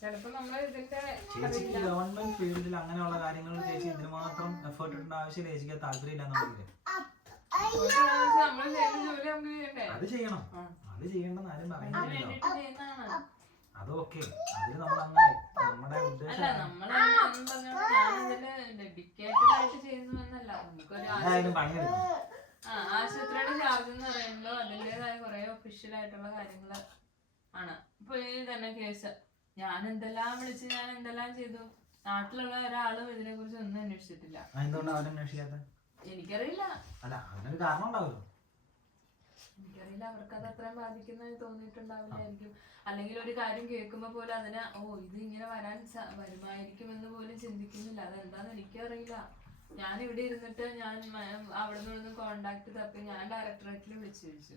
ചിലപ്പോ നമ്മള് ഇതിന്റെ ചേച്ചിക്ക് ഗവൺമെന്റ് ഫീൽഡിൽ അങ്ങനെയുള്ള കാര്യങ്ങൾ ചേച്ചി ഇതിന് മാത്രം എഫേർട്ട് ഇടേണ്ട ആവശ്യമില്ല, ചേച്ചിക്ക് താല്പര്യം ഇല്ലെന്നുണ്ടെങ്കിൽ നമ്മള് ചെയ്യുന്ന ജോലി നമുക്ക് ചെയ്യണ്ടേ? അത് ചെയ്യണം. അത് ചെയ്യണമെന്ന് ആരും പറയുന്നില്ലല്ലോ. അത് ഓക്കെ, അതിന് നമ്മൾ അങ്ങനെ നമ്മുടെ ഉദ്ദേശം ഡെഡിക്കേറ്റഡ് ആയിട്ട് ചെയ്യുന്നു എന്നല്ല, നമുക്കൊരു പണിയെടുക്കണം. ആശുപത്രിയുടെ ചാർജ് എന്ന് പറയുമ്പോൾ അതിൻ്റെതായ കുറെ ഒഫീഷ്യൽ ആയിട്ടുള്ള കാര്യങ്ങള് ആണ്. ഇപ്പൊ ഈ തന്നെ കേസ് ഞാൻ എന്തെല്ലാം വിളിച്ച് ഞാൻ എന്തെല്ലാം ചെയ്തു, നാട്ടിലുള്ള ഒരാളും ഇതിനെ കുറിച്ച് ഒന്നും അന്വേഷിച്ചിട്ടില്ല. എനിക്കറിയില്ല, എനിക്കറിയില്ല അവർക്ക് അത് അത്രയും ബാധിക്കുന്നത് തോന്നിയിട്ടുണ്ടാവില്ലായിരിക്കും. അല്ലെങ്കിൽ ഒരു കാര്യം കേൾക്കുമ്പോ പോലും അതിന് ഇത് ഇങ്ങനെ വരുമായിരിക്കും എന്ന് പോലും ചിന്തിക്കുന്നില്ല. അതെന്താന്ന് എനിക്കറിയില്ല. ഞാൻ ഇവിടെ ഇരുന്നിട്ട് ഞാൻ അവിടെ നിന്ന് കോണ്ടാക്ട് തപ്പി ഞാൻ ഡയറക്ടറേറ്റിൽ വിളിച്ചു ചോദിച്ചു.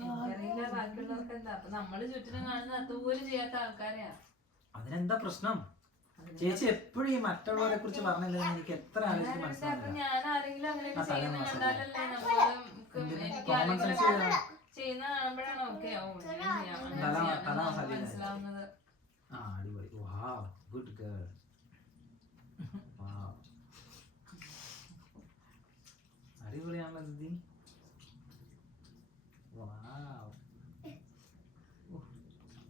എനിക്കറിയില്ല ബാക്കിയുള്ളവർക്ക് എന്താ. അപ്പൊ നമ്മള് ചുറ്റിനും കാണുന്ന അതുപോലും ചെയ്യാത്ത ആൾക്കാരെയാ. അതിനെന്താ പ്രശ്നം? ചേച്ചി എപ്പോഴും ഈ മറ്റുള്ളവരെ കുറിച്ച് പറഞ്ഞില്ല, എനിക്ക് എത്ര ആലോചിച്ച് മനസ്സിലാവില്ല. ഞാൻ ആരെങ്കിലും അങ്ങനെയൊക്കെ ചെയ്യുന്ന കണ്ടാലല്ലേ ചെയ്യുന്ന കാണുമ്പോഴാണ് ഓക്കെ മനസ്സിലാവുന്നത്. അടിപൊളിയാണല്ലോ ദീദി.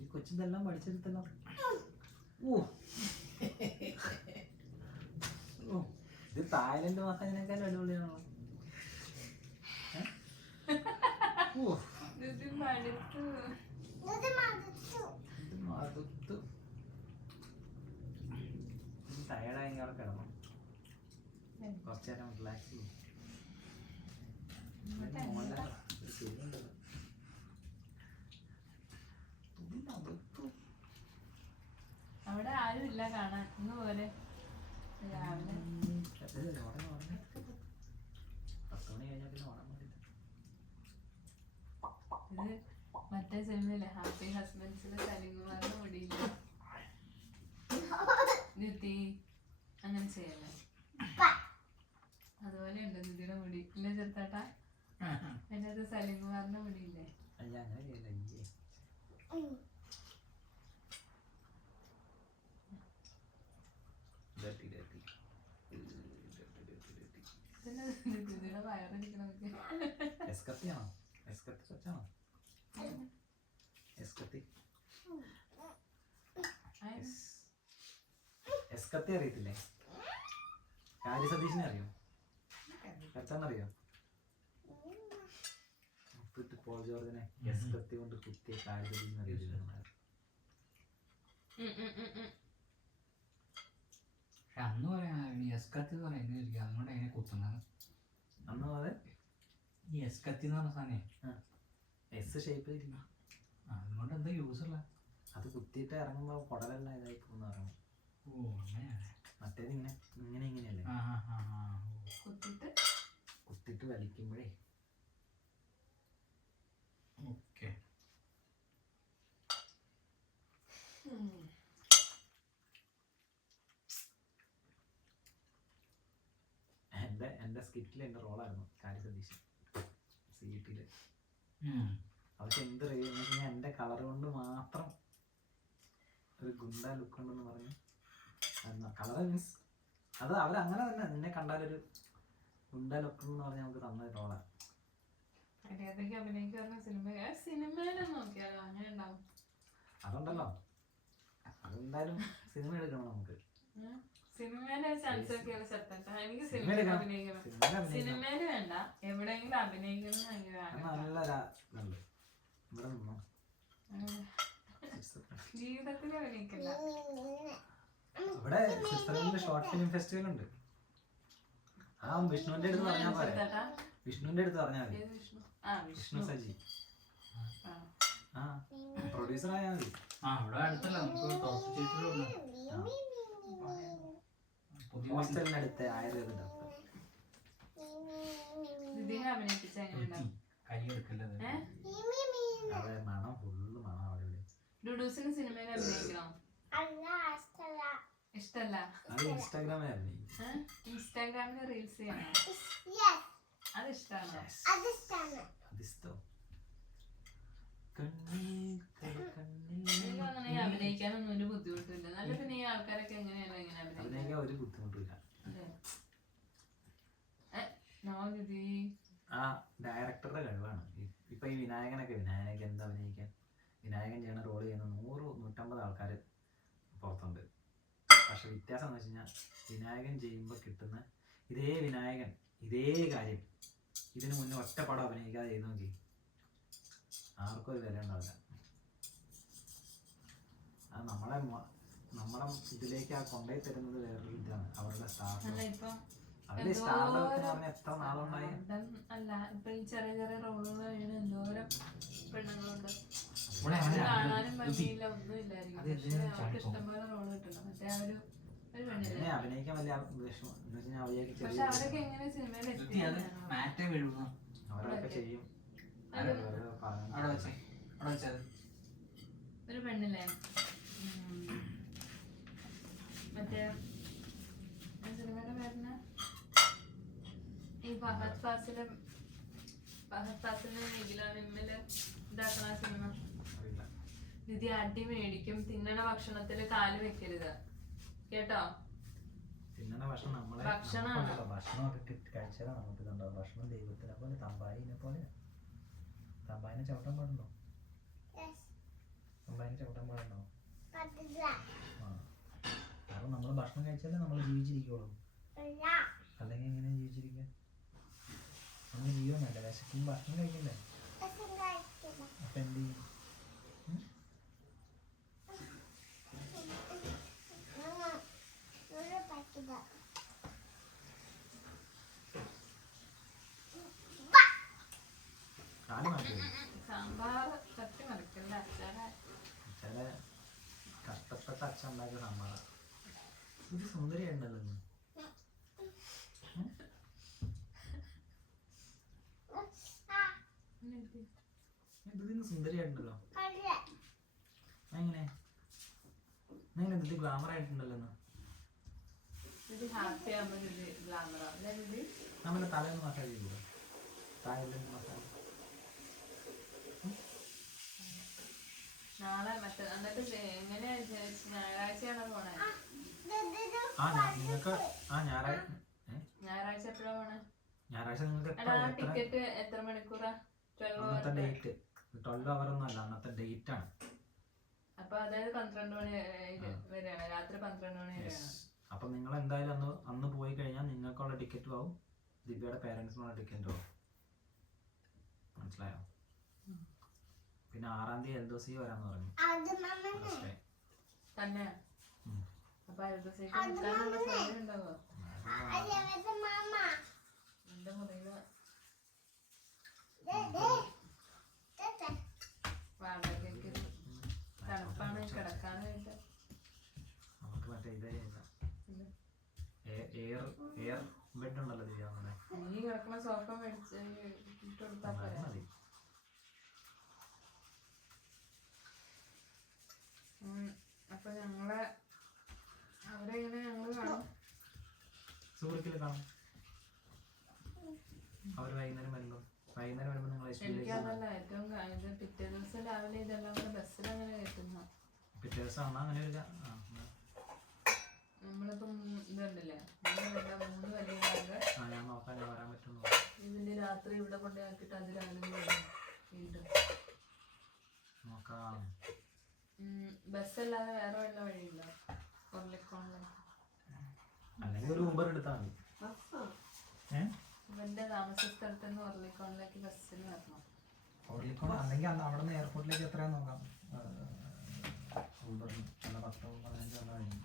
ഈ കൊച്ചിതെല്ലാം പഠിച്ചെടുത്തല്ലോ. ഇത് തായ്ലൻഡ് മസാജിനേക്കാൾ അടിപൊളിയാണല്ലോ. ടയർഡായി അവിടെ കിടന്നു, കുറച്ചു നേരം റിലാക്സ് ചെയ്യും. അവിടെ ആരും ഇല്ല കാണാൻ. ഇന്ന് പോലെ രാവിലെ ഇത് മറ്റേ സിനിമയിലെ ഹാപ്പി ഹസ്ബൻഡ്സിലെ സലിംകുമാറിന്റെ മുടിയില്ല നിധി അങ്ങനെ ചെയ്യല്ലേ, അതുപോലെ ഉണ്ട് നിധിയുടെ മുടി ഇല്ല ചെറുത്താട്ടാ. അതിൻ്റെ അത് സലിംകുമാറിന്റെ മുടിയില്ലേ? നിധിയുടെ വയറിരിക്കണമൊക്കെ എസ്കത്തി അറിയത്തില്ലേ? കാര്യ സതീഷിനെ അറിയോ? എത്താന്നറിയോ? പോൾ ജോർജിനെ എസ്കത്തി കൊണ്ട് കുത്തിയ കാര്യ സതീഷിനെ അറിയില്ല. അന്ന് പറയാ എസ്കത്തി പറയുന്നത് അതുകൊണ്ട് അതിനെ കുത്തുന്നത്. അന്ന് അതെ ഈ എസ്കത്തി എന്ന് പറഞ്ഞ സാധനം എസ് ഷേപ്പിലിരിക്കും, അതുകൊണ്ട് എന്താ യൂസ് ഉള്ള? അത് കുത്തിയിട്ട് ഇറങ്ങുമ്പോൾ കുടലെല്ലാം ഇതായി പോകുന്ന പറഞ്ഞു. ഓ അങ്ങനെയാണ്. മറ്റേത് ഇങ്ങനെ ഇങ്ങനെ ഇങ്ങനെയല്ലേ കുത്തിട്ട് വലിക്കുമ്പോഴേ. ഓക്കെ എൻ്റെ സ്കിറ്റിൽ എൻ്റെ റോളായിരുന്നു കാര്യ സതീശൻ CET-ല്. അതൊക്കെ എന്ത് റേഞ്ച് എൻ്റെ കളർ കൊണ്ട് മാത്രം ഒരു ഗുണ്ട ലുക്ക് ഉണ്ടെന്ന് പറഞ്ഞു. കളർ മീൻസ് അത് അവരങ്ങനെ തന്നെ നിന്നെ കണ്ടാലൊരു ഗുണ്ട ലുക്ക് എന്ന് പറഞ്ഞാൽ നമുക്ക് തന്ന റോളാണ്. അതുണ്ടല്ലോ, അതെന്തായാലും സിനിമ എടുക്കണം നമുക്ക്. സിനിമയിലെ ചാൻസ് ഒക്കെയുള്ള സെറ്റാ. എനിക്ക് സിനിമയില് സിനിമയിൽ കാണാം. അഭിനയിക്കണം. സിനിമയിൽ അഭിനയിക്കണം. സിനിമയില് വേണ്ട, എവിടെയെങ്കിലും അഭിനയിക്കണം എന്ന് ഭയങ്കര അത് ആഗ്രഹം. നല്ല ഇതുണ്ട്. ഇവിടെ നിന്നോ ജീവിതത്തിൽ അഭിനയിക്കില്ല. ഇവിടെ സ്വിറ്റ്സർലൻഡിൽ ഷോർട്ട് ഫിലിം ഫെസ്റ്റിവൽ ഉണ്ട്. ആ വിഷ്ണുവിന്റെ അടുത്ത് പറഞ്ഞാൽ പോലെ ചേട്ടാ, വിഷ്ണുവിന്റെ അടുത്ത് പറഞ്ഞാൽ മതി. ഏത് വിഷ്ണു? ആ, വിഷ്ണു സജി ആ. ആ പ്രൊഡ്യൂസർ ആയാൽ മതി. ആ ഇവിടെ അടുത്തല്ല, നമുക്ക് ടോപ്പ് തിയേറ്ററുണ്ട്. പുതിയ ഹോസ്റ്റലിനടുത്ത് ആയുർവേദ ഇതിനെ അഭിനയിപ്പിച്ച എങ്ങനെയുണ്ടാവും? കൈ എടുക്കല്ലത്. അതെ മണം ഫുള്ള് മണം അവിടെ ഇവിടെ. ഡുഡൂസിന് സിനിമയിൽ അഭിനയിക്കണോ? ഇഷ്ടല്ല. അത് ഇൻസ്റ്റാഗ്രാമിൽ അഭിനയിക്കും. ഇൻസ്റ്റാഗ്രാമിൽ റീൽസ് ചെയ്യണോ? അത് ഇഷ്ടമാണോ? അതിഷ്ടോ എനിക്ക് അങ്ങനെ അഭിനയിക്കാനൊന്നും ഒരു ബുദ്ധിമുട്ടില്ല. നല്ല പിന്നെ ഈ ആൾക്കാരൊക്കെ എങ്ങനെയല്ല ഇങ്ങനെ അഭിനയിക്കാൻ? അഭിനയിക്കാൻ ഒരു ബുദ്ധിമുട്ടില്ല. ആ ഡയറക്ടറുടെ കഴിവാണ്. ഇപ്പൊ ഈ വിനായകനൊക്കെ എന്താ അഭിനയിക്കാൻ, വിനായകൻ ചെയ്യണ റോൾ ചെയ്യുന്ന 100-150 ആൾക്കാർ പുറത്തുണ്ട്. പക്ഷെ വ്യത്യാസം എന്ന് വെച്ച് കഴിഞ്ഞാൽ വിനായകൻ ചെയ്യുമ്പോൾ കിട്ടുന്ന ഇതേ വിനായകൻ ഇതേ കാര്യം ഇതിനു മുന്നേ ഒറ്റ പടം അഭിനയിക്കാതെ ചെയ്ത് നോക്കി ആർക്കും ഒരു വില ഉണ്ടാവില്ല. അത് നമ്മളെ ഇതിലേക്ക് ആ കൊണ്ടുപോയി തരുന്നത് വേറൊരു ഇതാണ്. അവരുടെ സ്റ്റാഫ് അവരുടെ സ്റ്റാർഡൊക്കെ പറഞ്ഞാൽ എത്ര നാളുണ്ടായി. അല്ല, ഇപ്പൊ ഈ ചെറിയ ചെറിയ റോളുകൾ കഴിയുന്ന എന്തോരം പെണ്ണുങ്ങളുണ്ട്. ഇവിടെ അങ്ങനെ കാണാനും ഭംഗിയില്ല, ഒന്നും ഇല്ലായിരിക്കും. പക്ഷെ അവർക്ക് ഇഷ്ടംപോലെ റോള് കിട്ടണം. മറ്റേ ആ ഒരു പെണ്ണില്ല. അഭിനയിക്കാൻ വലിയ വിഷമം എന്ന് വെച്ചാൽ പക്ഷെ അവരൊക്കെ എങ്ങനെ സിനിമയിൽ എത്തി? അത് മാറ്റേ വീഴുന്നു. അവരൊക്കെ ചെയ്യും. അവിടെ വെച്ചത് ഒരു പെണ്ണില്ലേ, മറ്റേ സിനിമയുടെ പേരിന് ഈ ഫഹദ് ഫാസിലെ നിഖിലാനിമ്മില് ഇതാക്കണ സിനിമ. നിധി അടി മേടിക്കും, തിന്നണ ഭക്ഷണത്തില് കാല് വെക്കരുത് കേട്ടോ. തിന്നണ ഭക്ഷണം നമ്മളെ ഭക്ഷണമാണ്. ഭക്ഷണമൊക്കെ കഴിച്ചാൽ നമുക്ക് ഇതുണ്ടാവും. ഭക്ഷണം ദൈവത്തിനെ പോലെ തമ്പായിനെ പോലെ. തമ്പായിനെ ചവിട്ടാൻ പാടുണ്ടോ? തമ്പായിനെ ചവിട്ടാൻ പാടുണ്ടോ? ആ കാരണം നമ്മൾ ഭക്ഷണം കഴിച്ചാലേ നമ്മൾ ജീവിച്ചിരിക്കുള്ളൂ. അല്ലെങ്കിൽ എങ്ങനെ ജീവിച്ചിരിക്കുക? നമ്മൾ ജീവനല്ല, വിശക്കും ഭക്ഷണം കഴിക്കണ്ടേ? അപ്പൊ എന്ത് ചെയ്യും? കാലി മാറ്റി സാമ്പാർ തട്ടി മറിക്കല്ല, ചില കഷ്ടപ്പെട്ട അച്ഛൻ ഉണ്ടാക്കിയ സാമ്പാറ. ഇത് സുന്ദരിയുണ്ടല്ലോ ഇന്ന്. ഇതിന് സുന്ദരിയായിട്ടുണ്ടല്ലോ. എങ്ങനെ ഇത് ഗ്ലാമർ ആയിട്ടുണ്ടല്ലോ ഇന്ന്. ഇത് ഹാപ്പി ആകുമ്പോൾ ഇത് ഗ്ലാമറാ. അതായത് നമ്മുടെ തലയൊന്ന് മസാജ് ചെയ്തോ. താഴെ മസാജ് നാളെ മറ്റേ എന്നിട്ട് എങ്ങനെയാ ഞായറാഴ്ചയാണോ പോണേ? നിങ്ങൾക്ക് ഞായറാഴ്ച എപ്പോഴാ പോണേ? ഞായറാഴ്ച നിങ്ങൾക്ക് ടിക്കറ്റ് എത്ര മണിക്കൂറാ? അന്നത്തെ ഡേറ്റ് 12 അവർ ഒന്നും അല്ല, അന്നത്തെ ഡേറ്റ് ആണ്. അപ്പൊ അതായത് 12 മണി വരെയാണ്, രാത്രി 12 മണി വരെയാണ്. അപ്പൊ നിങ്ങൾ എന്തായാലും അന്ന് പോയി കഴിഞ്ഞാൽ നിങ്ങൾക്കുള്ള ടിക്കറ്റും ആവും, ദിവ്യയുടെ പേരൻസിനുള്ള ടിക്കറ്റും ആവും. മനസ്സിലായോ? പിന്നെ 6-ാം തീയതി എൽദോസി വരാന്ന് പറഞ്ഞു. തന്നെ അപ്പൊ നിൽക്കാനുള്ള സൗകര്യം ഉണ്ടാവോ? എന്റെ മുറിയില് വാടകയ്ക്ക് തണുപ്പാണ്, കിടക്കാനായിട്ട്. നമുക്ക് മറ്റേ എയർ ബെഡ് ഉണ്ടല്ലോ ദിവ്യ. നീ കിടക്കുന്ന സോഫ മേടിച്ച് ഇട്ട് കൊടുത്താ പോരെ? മതി. അപ്പൊ ഞങ്ങളെ അവരെങ്ങനെ ഞങ്ങള് കാണും? സുഹൃത്തില് കാണും. അവർ വൈകുന്നേരം വരുമ്പോ നിങ്ങൾ എനിക്കതല്ല ഏറ്റവും ഇത് പിറ്റേ ദിവസം രാവിലെ ഇതെല്ലാം കൂടെ ബസ്സിൽ അങ്ങനെ കയറ്റുന്നു. പിറ്റേ ദിവസം അങ്ങനെ ഒരു നമ്മളിപ്പം ഇതുണ്ടല്ലേ 3 വലിയ ബാഗ് ഞാൻ നോക്കാൻ വരാൻ പറ്റുന്നു. ഇതിന്റെ രാത്രി ഇവിടെ കൊണ്ടുപോയിട്ട് അത് രാവിലെ വീണ്ടും നോക്കാം. ബസ്സല്ലാതെ വേറെ വല്ല വഴിയില്ല? കൊല്ലക്കോണില് അല്ലെങ്കിൽ ഒരു ഊബർ എടുത്താൽ മതി. ഇവന്റെ താമസ സ്ഥലത്ത് നിന്ന് ഉരുളിക്കോണിലേക്ക് ബസ്സിന് വരണം. ഓർലിക്കോൺ അല്ലെങ്കിൽ അവിടെ നിന്ന് എയർപോർട്ടിലേക്ക് എത്രയാ നോക്കാം. ഊബറിന് നല്ല 10-15 കഴിഞ്ഞു.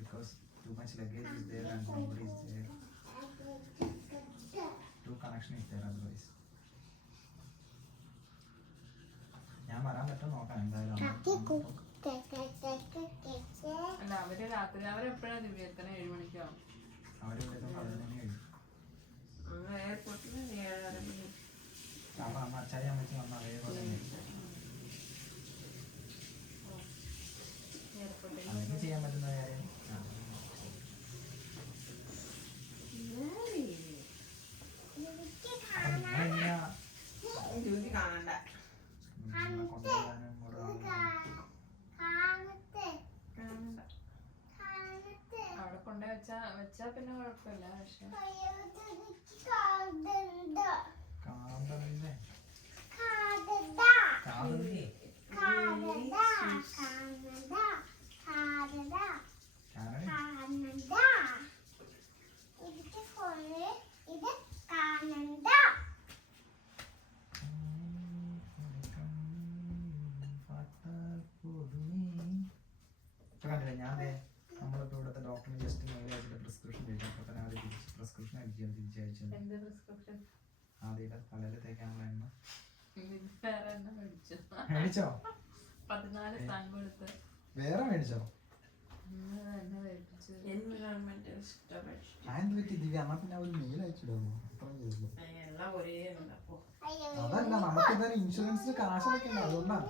Because too much luggage is there and nobody is there. Two connection is there otherwise. ഞാൻ വരാൻ പറ്റും നോക്കാം എന്തായാലും. അല്ല അവര് രാത്രി അവരെപ്പോഴാണ് ദിവ്യത്തിന് 7 മണിക്കാവും. അവരിവിടെയൊക്കെ 11 മണി കഴിയും. എയർപോർട്ടിൽ 7:30 മണി. അപ്പൊ അമ്മ അച്ചായി അമ്മച്ചി വന്ന അതേപോലെ അല്ലെങ്കിൽ ചെയ്യാൻ പറ്റുന്ന കാര്യം. ജൂതി കാണണ്ട. കൊണ്ടുപോകാനും കാണണ്ട. അവിടെ കൊണ്ടുപോയി വെച്ചാ പിന്നെ കുഴപ്പമില്ല. പക്ഷെ കാന്തല്ലേ കണ്ടില്ലേ ഞാൻ നമ്മളിപ്പോ ഇവിടുത്തെ ഡോക്ടറിന് ജസ്റ്റ് മെയിൽ അയച്ചിട്ട് പ്രിസ്ക്രിപ്ഷൻ ചോദിച്ചു. അപ്പൊ തന്നെ അവർ പ്രിസ്ക്രിപ്ഷൻ തിരിച്ചയച്ചു. എന്ത് പ്രിസ്ക്രിപ്ഷൻ? ആദ്യത്തെ തലയിൽ തേക്കാനുള്ള എണ്ണ വേറെ എണ്ണ മേടിച്ചു. മേടിച്ചോ? 14 സാങ് കൊടുത്ത് വേറെ മേടിച്ചോ? എണ്ണ മേടിച്ചു. എൻവിറോൺമെന്റൽ സ്റ്റോറേജ് എന്ത് പറ്റി ദിവ്യ? എന്നാ പിന്നെ ഒരു മെയിൽ അയച്ചിടുന്നു. എല്ലാം ഒരേ ഉണ്ട്. അപ്പൊ അതല്ല നമുക്ക് ഇതൊരു ഇൻഷുറൻസിന് കാശ് വെക്കണ്ട, അതുകൊണ്ടാണ്.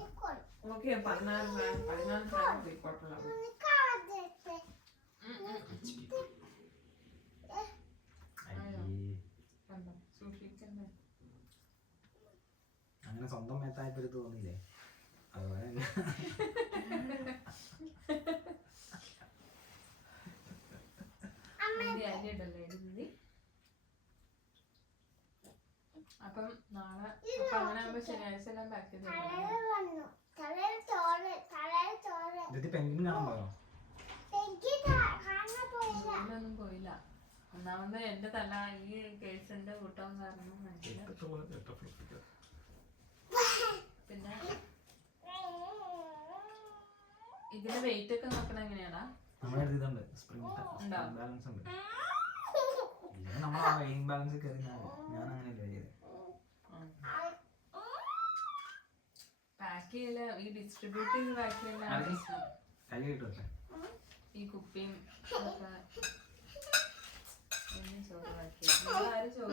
ഓക്കെ 14 ഫ്രാങ്ക് പോയിക്കോട്ടുള്ള. സൂക്ഷിക്കണ്ടേ? അങ്ങനെ സ്വന്തം മേത്തായപ്പോ തോന്നില്ലേ? അതുപോലെ അപ്പം നാളെ അങ്ങനെ ആകുമ്പോ ശനിയാഴ്ച എല്ലാം പാക്ക് ചെയ്ത് പെൻഗിൻ കാണാൻ പോയോ? ഒന്നും പോയില്ല. ഒന്നാമത് എന്റെ തല ഈ കേസിന്റെ കൂട്ടം കാരണം മനസ്സിലായി. പിന്നെ ഇതിന്റെ വെയിറ്റ് ഒക്കെ നോക്കണ എങ്ങനെയാടാ? നമ്മളെഴുതിയിട്ടുണ്ട് സ്പ്രിംഗ് ബാലൻസ് ഉണ്ട്. നമ്മൾ ആ വെയിങ് ബാലൻസ് കയറി ഞാൻ അങ്ങനെയല്ല ചെയ്തത്. പാക്ക് ചെയ്യല ഈ ഡിസ്ട്രിബ്യൂട്ട് ചെയ്ത് പാക്ക് ചെയ്യുന്ന കൈ കിട്ടുമല്ലേ ഈ കുപ്പിയും ഒക്കെ ചോറ് പാക്ക് ചെയ്യും. ആരും ചോറ്